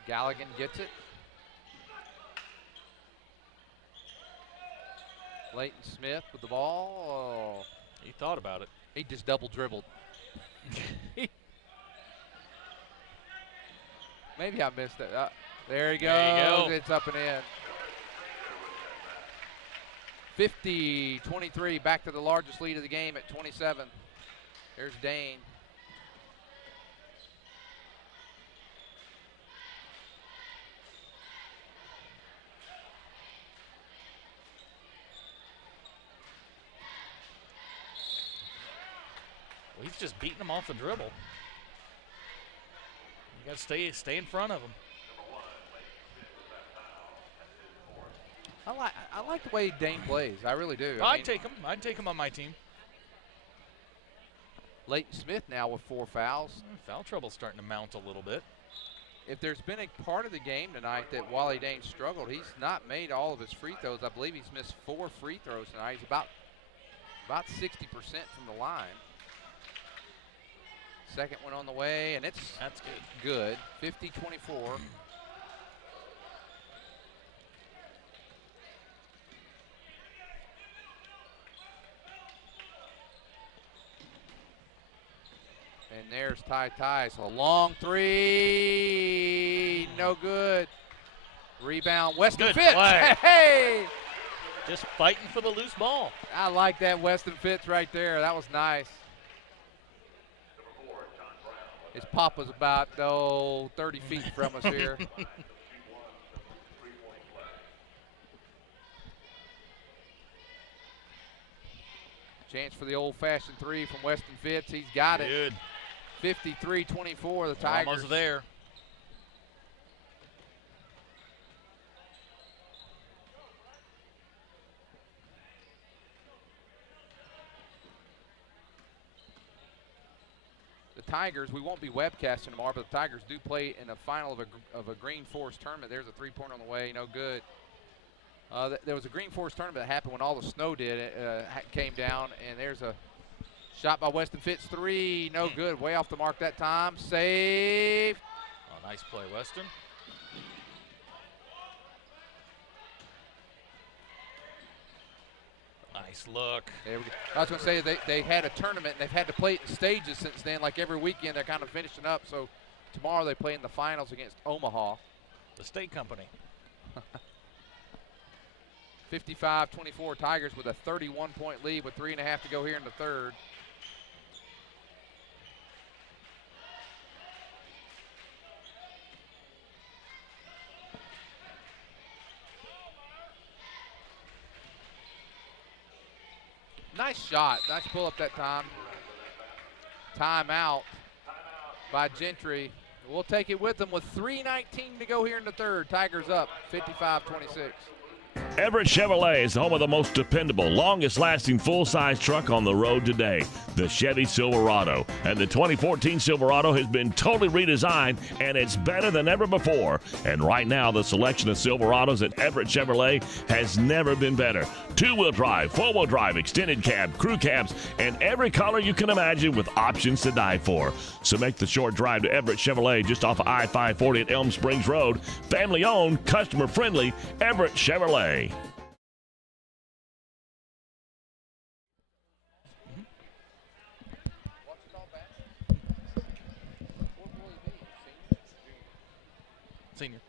Galligan gets it. Leighton Smith with the ball. Oh. He thought about it. He just double dribbled. Maybe I missed it. There he goes. There you go. It's up and in. 50-23, back to the largest lead of the game at 27. There's Dane. Well, he's just beating him off the dribble. You got to stay in front of him. I like the way Dane plays. I really do. I'd take him. I'd take him on my team. Leighton Smith now with 4 fouls. Foul trouble's starting to mount a little bit. If there's been a part of the game tonight that Wally Dane struggled, he's not made all of his free throws. I believe he's missed 4 free throws tonight. He's about 60% from the line. Second one on the way, and that's good. Good. 50-24. And there's Ty. So a long 3, no good. Rebound, Weston Good Fitz. play. Hey! Just fighting for the loose ball. I like that Weston Fitz right there. That was nice. His pop was about 30 feet from us here. Chance for the old-fashioned 3 from Weston Fitz. He's got it. Good. 53-24, the Tigers. Almost there. The Tigers, we won't be webcasting tomorrow, but the Tigers do play in a final of a Green Forest tournament. There's a 3-pointer on the way, no good. There was a Green Forest tournament that happened when all the snow came down, and there's a shot by Weston Fitz, 3, no good. Way off the mark that time. Save. Oh, nice play, Weston. Nice look. There we go. I was going to say they had a tournament, and they've had to play it in stages since then. Like every weekend, they're kind of finishing up. So tomorrow they play in the finals against Omaha. The state company. 55-24, Tigers with a 31-point lead with 3.5 to go here in the third. Nice shot. Nice pull up that time. Timeout by Gentry. We'll take it with them with 3:19 to go here in the third. Tigers up 55-26. Everett Chevrolet is the home of the most dependable, longest-lasting full-size truck on the road today, the Chevy Silverado. And the 2014 Silverado has been totally redesigned, and it's better than ever before. And right now, the selection of Silverados at Everett Chevrolet has never been better. Two-wheel drive, four-wheel drive, extended cab, crew cabs, and every color you can imagine with options to die for. So make the short drive to Everett Chevrolet just off of I-540 at Elm Springs Road. Family-owned, customer-friendly, Everett Chevrolet. Senior.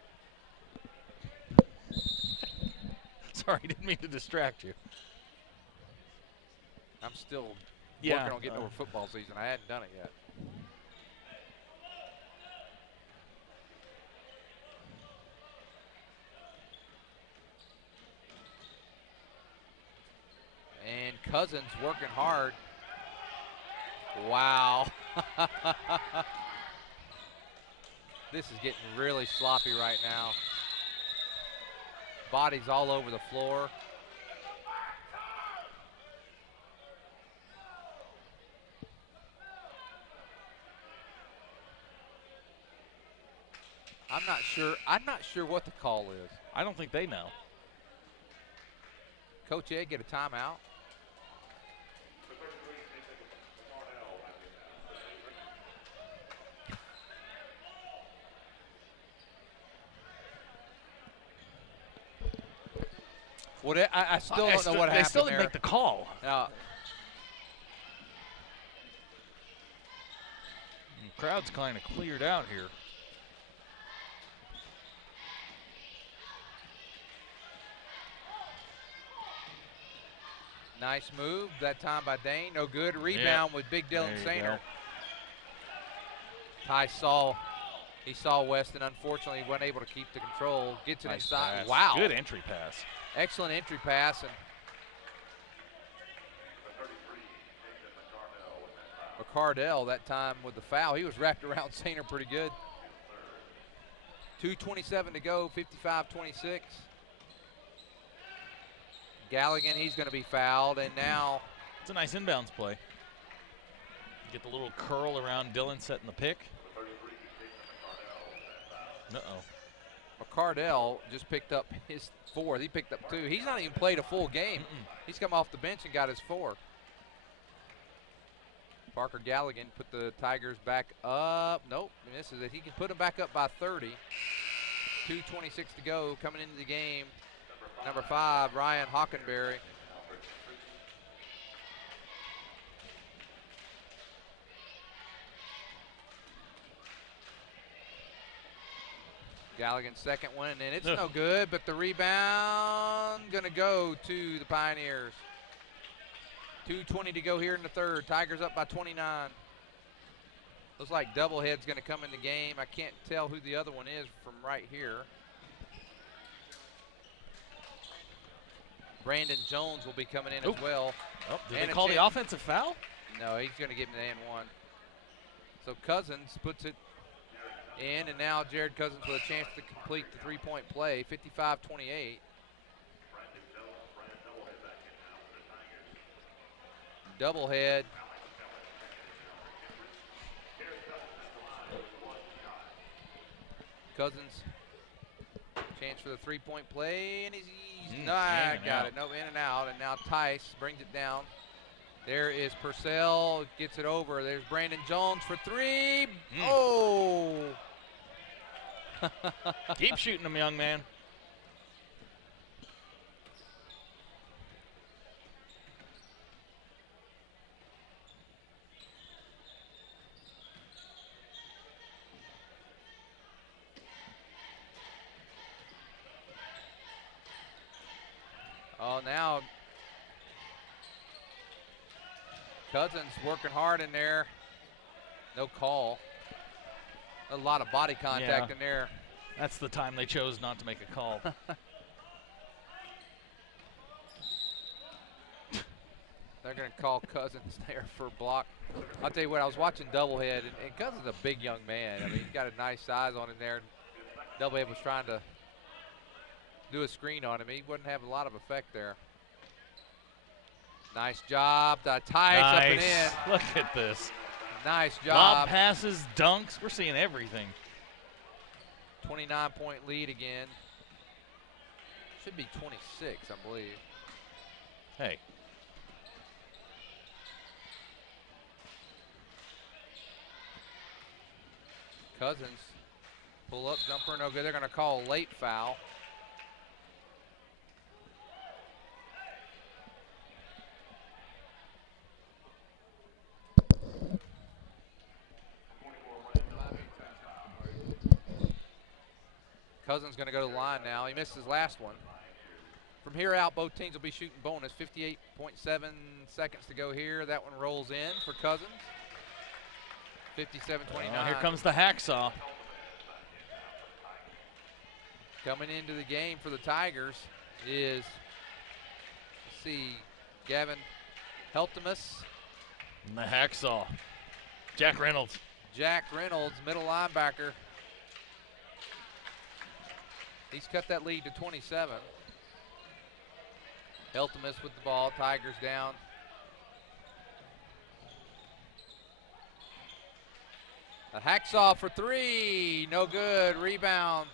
Sorry, didn't mean to distract you. I'm still Yeah, working on getting over football season. I hadn't done it yet. And Cousins working hard. Wow. This is getting really sloppy right now. Bodies all over the floor. I'm not sure what the call is. I don't think they know. Coach Ed get a timeout. Well, I still don't know what happened. They still didn't there. make the call. Now, The crowd's kind of cleared out here. nice move that time by Dane. No good. Rebound with Big Dylan There you Sainer. go. Ty he saw Weston. Unfortunately, wasn't able to keep the control. Gets it Nice inside. pass. Wow. Good entry pass. Excellent entry pass. And McCardell that time with the foul. He was wrapped around Sainer pretty good. 2:27 to go, 55-26. Galligan, he's going to be fouled, and now It's a nice inbounds play. Get the little curl around Dylan setting the pick. Uh-oh. McCardell just picked up his fourth. He picked up two. He's not even played a full game. He's come off the bench and got his fourth. Parker Galligan put the Tigers back up. Nope, he misses it. He can put them back up by 30. 2:26 to go, coming into the game. Number 5, Ryan Hockenberry. Galligan's second one, and it's no good, but the rebound gonna go to the Pioneers. 2:20 to go here in the third. Tigers up by 29. Looks like Doublehead's gonna come in the game. I can't tell who the other one is from right here. Brandon Jones will be coming in as well. Oh, did And they call the offensive foul? No, he's gonna give him the and one. So Cousins puts it in, and now Jared Cousins with a chance to complete the three-point play, 55-28. Doublehead. Cousins, chance for the three-point play, and he's got it. No, in and out, and now Tice brings it down. There is Purcell, gets it over. There's Brandon Jones for three. Oh! Keep shooting them, young man. Oh, now Cousins working hard in there. No call. A lot of body contact in there. That's the time they chose not to make a call. They're going to call Cousins there for a block. I'll tell you what, I was watching Doublehead, and Cousins is a big young man. I mean, he's got a nice size on him there. Doublehead was trying to do a screen on him. He wouldn't have a lot of effect there. Nice job. The Tice up and in. Look at this. Nice job. Lob passes, dunks. We're seeing everything. 29-point lead again. Should be 26, I believe. Hey. Cousins, pull up jumper, no good. They're going to call a late foul. Cousins going to go to the line now. He missed his last one. From here out, both teams will be shooting bonus. 58.7 seconds to go here. That one rolls in for Cousins. 57-29. Here comes the hacksaw. Coming into the game for the Tigers is, let's see, Gavin Heltemus. And the hacksaw. Jack Reynolds. Jack Reynolds, middle linebacker. He's cut that lead to 27. Heltemus with the ball. Tigers down. A hacksaw for three. No good. Rebound.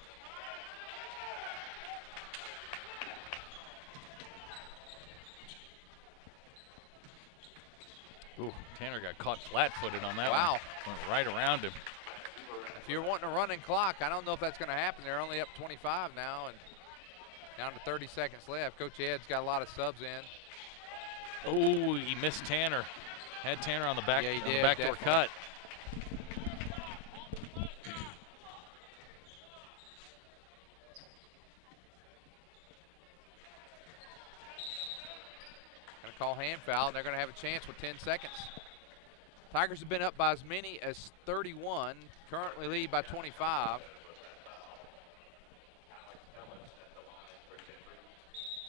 Ooh, Tanner got caught flat-footed on that Wow. one. Went right around him. If you're wanting a running clock, I don't know if that's going to happen. They're only up 25 now and down to 30 seconds left. Coach Ed's got a lot of subs in. Oh, he missed Tanner. Had Tanner on the back, Yeah, he on the did, backdoor definitely. cut. Going to call hand foul, and they're going to have a chance with 10 seconds. Tigers have been up by as many as 31, currently lead by 25.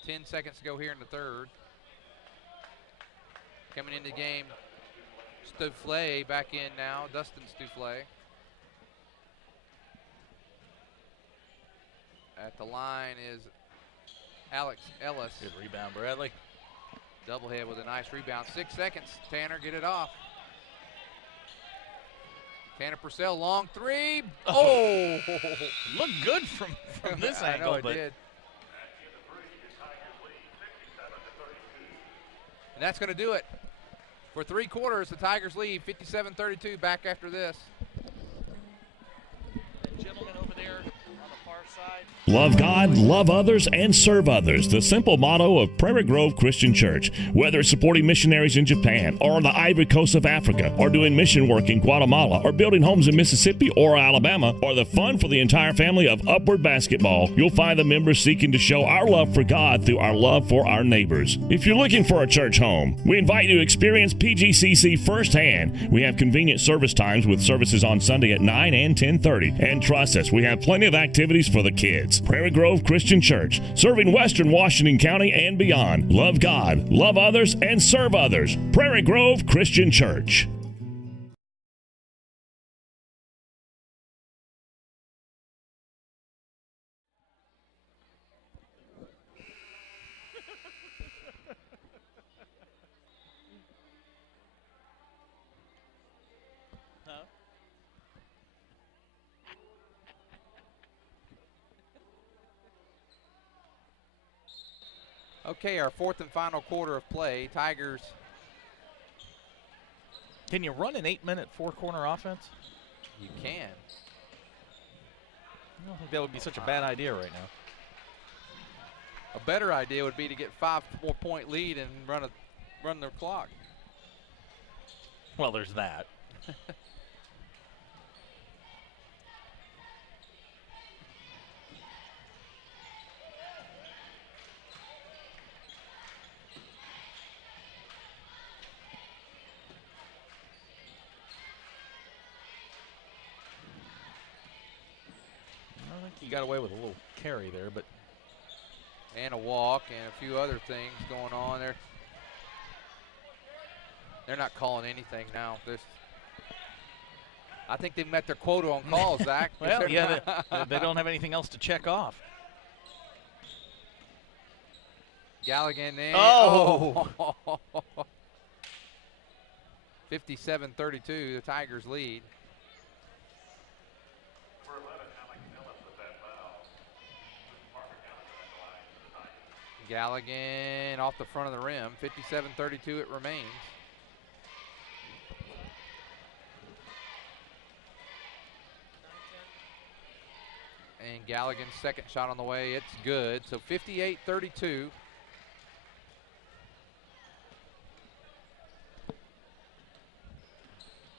10 seconds to go here in the third. Coming into the game, Stouflé back in now, Dustin Stouflé. At the line is Alex Ellis. Good rebound, Bradley. Doublehead with a nice rebound. 6 seconds. Tanner, get it off. Tanner Purcell, long three. Oh! Looked good from this I angle, know it but did. And that's going to do it. For 3 quarters, the Tigers lead 57-32. Back after this. gentleman over there on the far side. Love God, love others, and serve others. The simple motto of Prairie Grove Christian Church. Whether it's supporting missionaries in Japan or on the Ivory Coast of Africa, or doing mission work in Guatemala, or building homes in Mississippi or Alabama, or the fun for the entire family of Upward Basketball, you'll find the members seeking to show our love for God through our love for our neighbors. If you're looking for a church home, we invite you to experience PGCC firsthand. We have convenient service times with services on Sunday at 9 and 10:30. And trust us, we have plenty of activities for the kids. Prairie Grove Christian Church, serving Western Washington County and beyond. Love God, love others, and serve others. Prairie Grove Christian Church. Okay, our 4th and final quarter of play. Tigers. Can you run an 8-minute four-corner offense? You can. I don't think that would be such a bad idea right now. A better idea would be to get 5 more point lead and run the clock. Well, there's that. I think he got away with a little carry there, but And a walk and a few other things going on there. They're not calling anything now. I think they've met their quota on calls, Zach. well, yeah, they don't have anything else to check off. Galligan in. Oh. 57-32, the Tigers lead. Galligan off the front of the rim. 57-32 it remains. And Galligan's second shot on the way. It's good. So 58-32.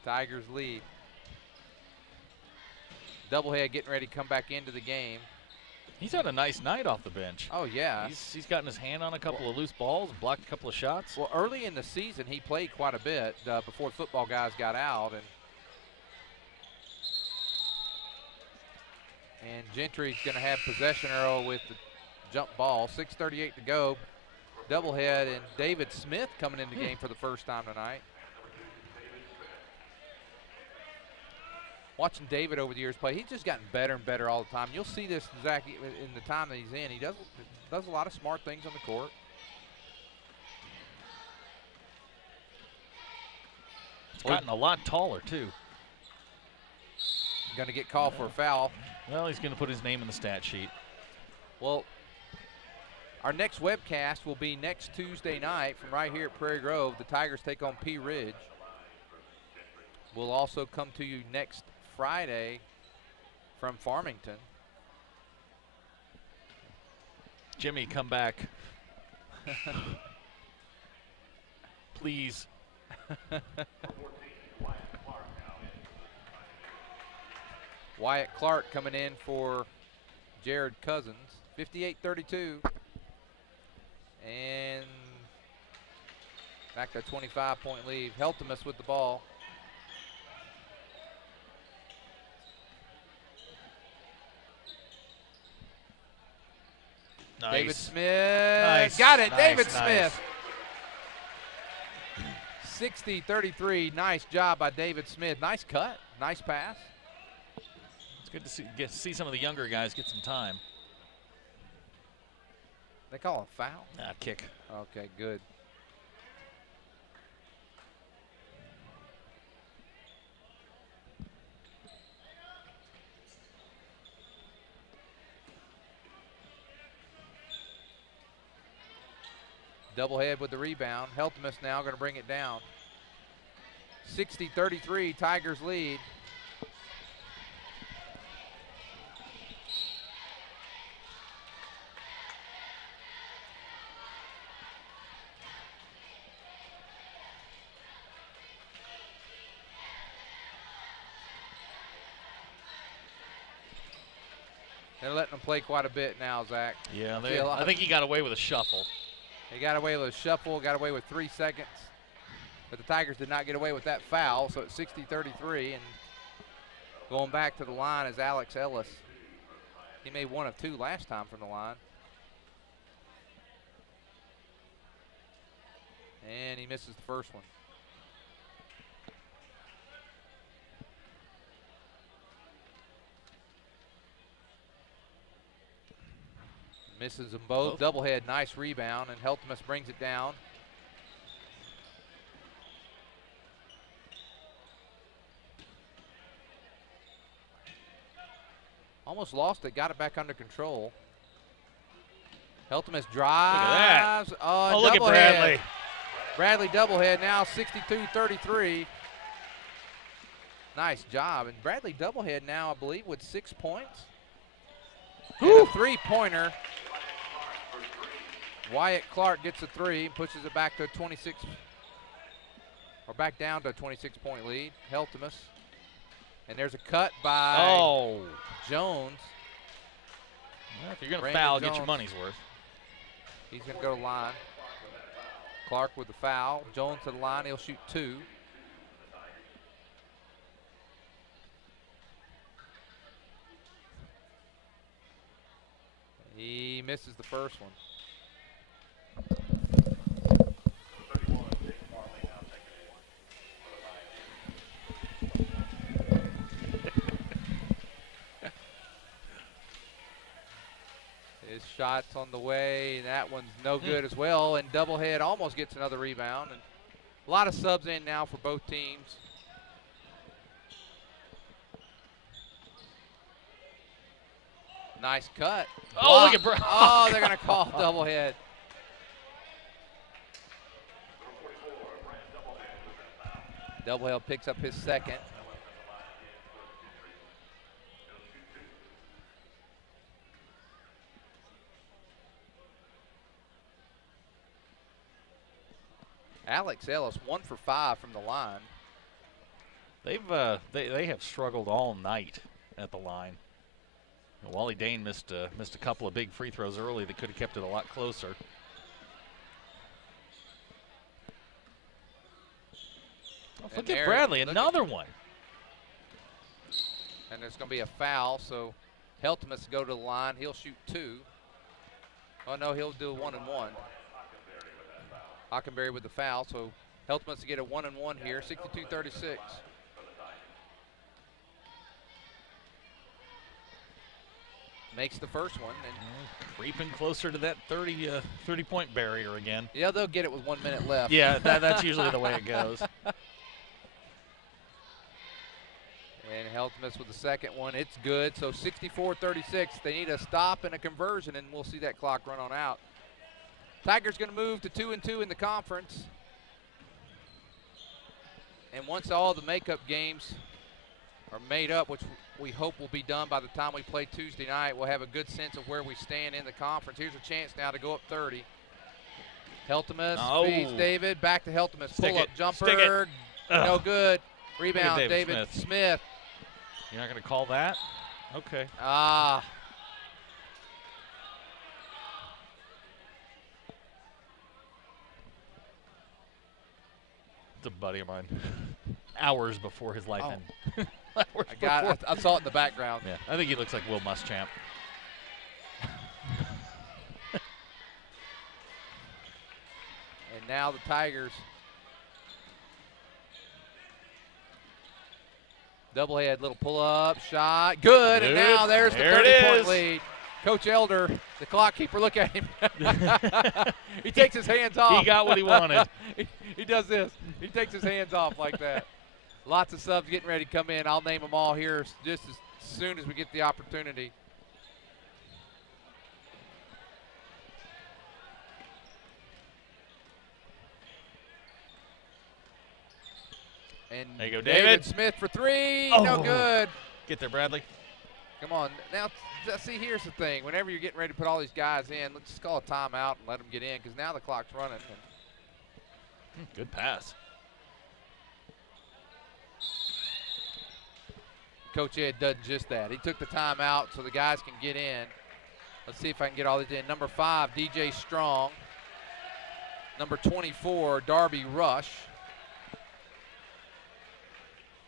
Tigers lead. Doublehead getting ready to come back into the game. He's had a nice night off the bench. Oh, yeah. He's gotten his hand on a couple of loose balls, blocked a couple of shots. Well, early in the season, he played quite a bit before the football guys got out. And Gentry's going to have possession arrow with the jump ball. 6:38 to go. Doublehead, and David Smith coming in the game for the first time tonight. Watching David over the years play, he's just gotten better and better all the time. You'll see this, Zach, in the time that he's in. He does a lot of smart things on the court. He's gotten a lot taller, too. Going to get called for a foul. Well, he's going to put his name in the stat sheet. Well, our next webcast will be next Tuesday night from right here at Prairie Grove. The Tigers take on Pea Ridge. We'll also come to you next Friday from Farmington. Jimmy, come back. Please. Wyatt Clark coming in for Jared Cousins. 58-32. And back to a 25-point lead. Heltemus with the ball. Nice. David Smith. Nice. Got it. Nice, David nice. Smith. 60-33. Nice job by David Smith. Nice cut. Nice pass. It's good to see some of the younger guys get some time. They call it a foul? Kick. Okay, good. Doublehead with the rebound. Heltemus now going to bring it down. 60-33, Tigers lead. They're letting them play quite a bit now, Zach. Yeah, I think he got away with a shuffle. He got away with a shuffle, got away with 3 seconds. But the Tigers did not get away with that foul, so it's 60-33. And going back to the line is Alex Ellis. He made 1 of 2 last time from the line. And he misses the first one. Misses them both. Doublehead, nice rebound, and Heltemus brings it down. Almost lost it, got it back under control. Heltemus drives. Look at that. Oh, look at Bradley. Bradley doublehead now, 62-33. Nice job. And Bradley doublehead now, I believe, with 6 points. And a three-pointer. Wyatt Clark gets a 3 and pushes it back to a 26, or back down to a 26-point lead. Heltemus. And there's a cut by Jones. Well, if you're going to foul, get your money's worth. He's going to go to the line. Clark with the foul. Jones to the line. He'll shoot 2. He misses the first one. His shot's on the way. That one's no good as well. And doublehead almost gets another rebound. And a lot of subs in now for both teams. Nice cut. Oh, look at Brad. Oh, they're going to call doublehead. Doublehead picks up his second. Alex Ellis 1 for 5 from the line. They have struggled all night at the line. Wally Dane missed a couple of big free throws early that could have kept it a lot closer. Oh, look at Bradley, another one. And there's going to be a foul, so Helton must go to the line. He'll shoot 2. Oh, no, he'll do a 1-and-1. Hockenberry with the foul, so Helton must get a 1-and-1 here, 62-36. Makes the first one. And creeping closer to that 30-point barrier again. Yeah, they'll get it with 1 minute left. Yeah, that's usually the way it goes. And Heltmus with the second one. It's good. So 64-36. They need a stop and a conversion, and we'll see that clock run on out. Tigers going to move to 2-2 in the conference. And once all the makeup games are made up, which we hope will be done by the time we play Tuesday night, we'll have a good sense of where we stand in the conference. Here's a chance now to go up 30. Heltmus feeds David. Back to Heltmus. Pull-up jumper. No good. Rebound, David Smith. You're not going to call that? Okay. It's a buddy of mine. Hours before his life ended. I saw it in the background. Yeah, I think he looks like Will Muschamp. And now the Tigers double-head, little pull-up, shot, good, and now there's the 30-point lead. Coach Elder, the clock keeper, look at him. He takes his hands off. He got what he wanted. He does this. He takes his hands off like that. Lots of subs getting ready to come in. I'll name them all here just as soon as we get the opportunity. And there you go, David Smith for 3. No good. Get there, Bradley. Come on. Now, see, here's the thing. Whenever you're getting ready to put all these guys in, let's just call a timeout and let them get in, because now the clock's running. Good pass. Coach Ed does just that. He took the timeout so the guys can get in. Let's see if I can get all these in. Number 5, DJ Strong. Number 24, Darby Rush.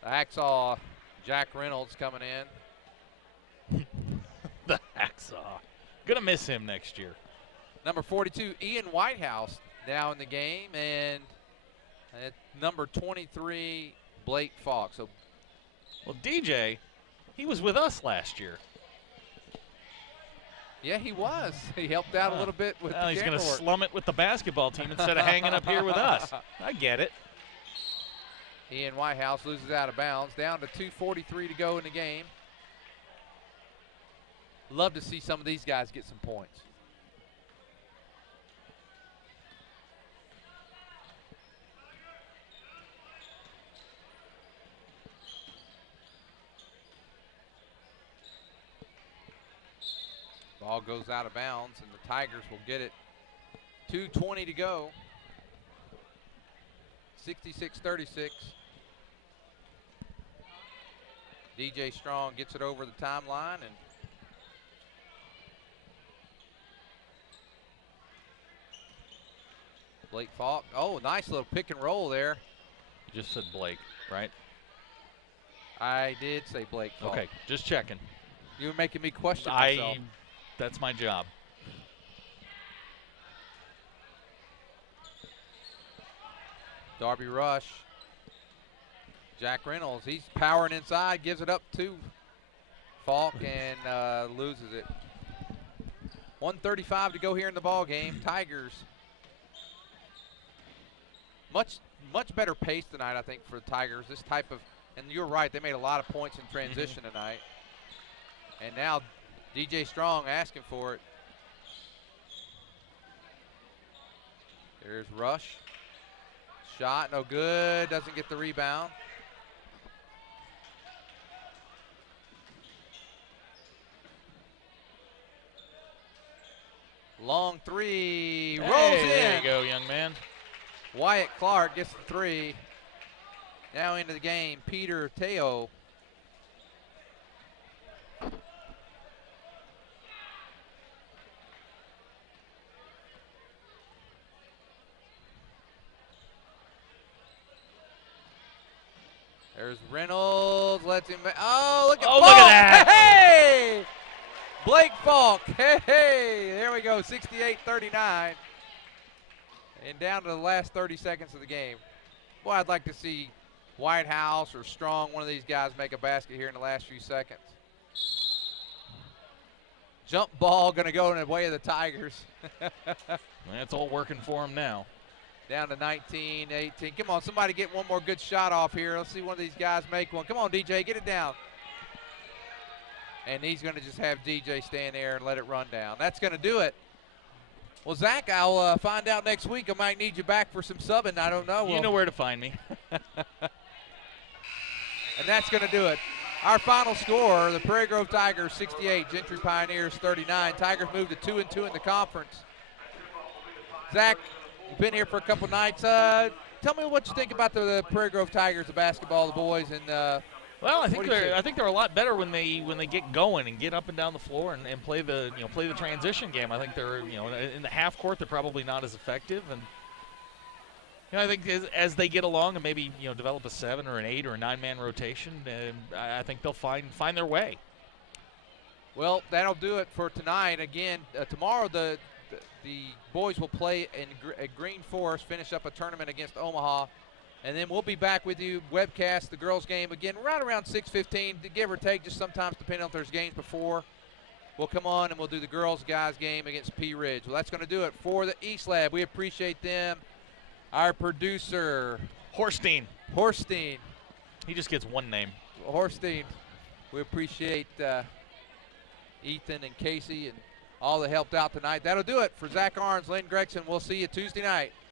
The Hacksaw, Jack Reynolds coming in. The Hacksaw. Gonna miss him next year. Number 42, Ian Whitehouse now in the game. And at number 23, Blake Falk. So, well, DJ, he was with us last year. Yeah, he was. He helped out a little bit with the he's going to slum it with the basketball team instead of hanging up here with us. I get it. Ian Whitehouse loses out of bounds. Down to 2:43 to go in the game. Love to see some of these guys get some points. Ball goes out of bounds, and the Tigers will get it. 2:20 to go. 66-36. DJ Strong gets it over the timeline, and Blake Falk. Oh, nice little pick and roll there. You just said Blake, right? I did say Blake Falk. Okay, just checking. You were making me question myself. That's my job. Darby Rush. Jack Reynolds, he's powering inside, gives it up to Falk and loses it. 1:35 to go here in the ball game. Tigers, much better pace tonight, I think, for the Tigers. This type of, and you're right, they made a lot of points in transition tonight. And now DJ Strong asking for it. There's Rush. Shot, no good, doesn't get the rebound. Long 3, rolls in. There you go, young man. Wyatt Clark gets the 3. Now into the game, Peter Teo. There's Reynolds. Lets him. Oh, look at Oh, Falk. look at that. Hey! Blake Falk. Hey! There we go. 68-39. And down to the last 30 seconds of the game. Boy, I'd like to see Whitehouse or Strong, one of these guys, make a basket here in the last few seconds. Jump ball going to go in the way of the Tigers. That's all working for him now. Down to 19-18. Come on, somebody get one more good shot off here. Let's see one of these guys make one. Come on, DJ, get it down. And he's going to just have DJ stand there and let it run down. That's going to do it. Well, Zach, I'll find out next week. I might need you back for some subbing. I don't know. You know where to find me. And that's going to do it. Our final score, the Prairie Grove Tigers 68, Gentry Pioneers 39. Tigers moved to 2-2 in the conference. Zach, you've been here for a couple nights. Tell me what you think about the Prairie Grove Tigers, the basketball, the boys, and well, I think they're a lot better when they get going and get up and down the floor and play the transition game. I think they're in the half court they're probably not as effective, and I think as they get along and maybe develop a 7 or an 8 or a 9-man rotation, I think they'll find their way. Well, that'll do it for tonight. Again, tomorrow the boys will play at Green Forest, finish up a tournament against Omaha. And then we'll be back with you, webcast the girls' game again right around 6:15, give or take, just sometimes depending on if there's games before. We'll come on and we'll do the girls' guys' game against P Ridge. Well, that's going to do it for the East Lab. We appreciate them. Our producer, Horstein. He just gets one name. Horstein. We appreciate Ethan and Casey and all that helped out tonight. That'll do it for Zach Arns, Lynn Gregson. We'll see you Tuesday night.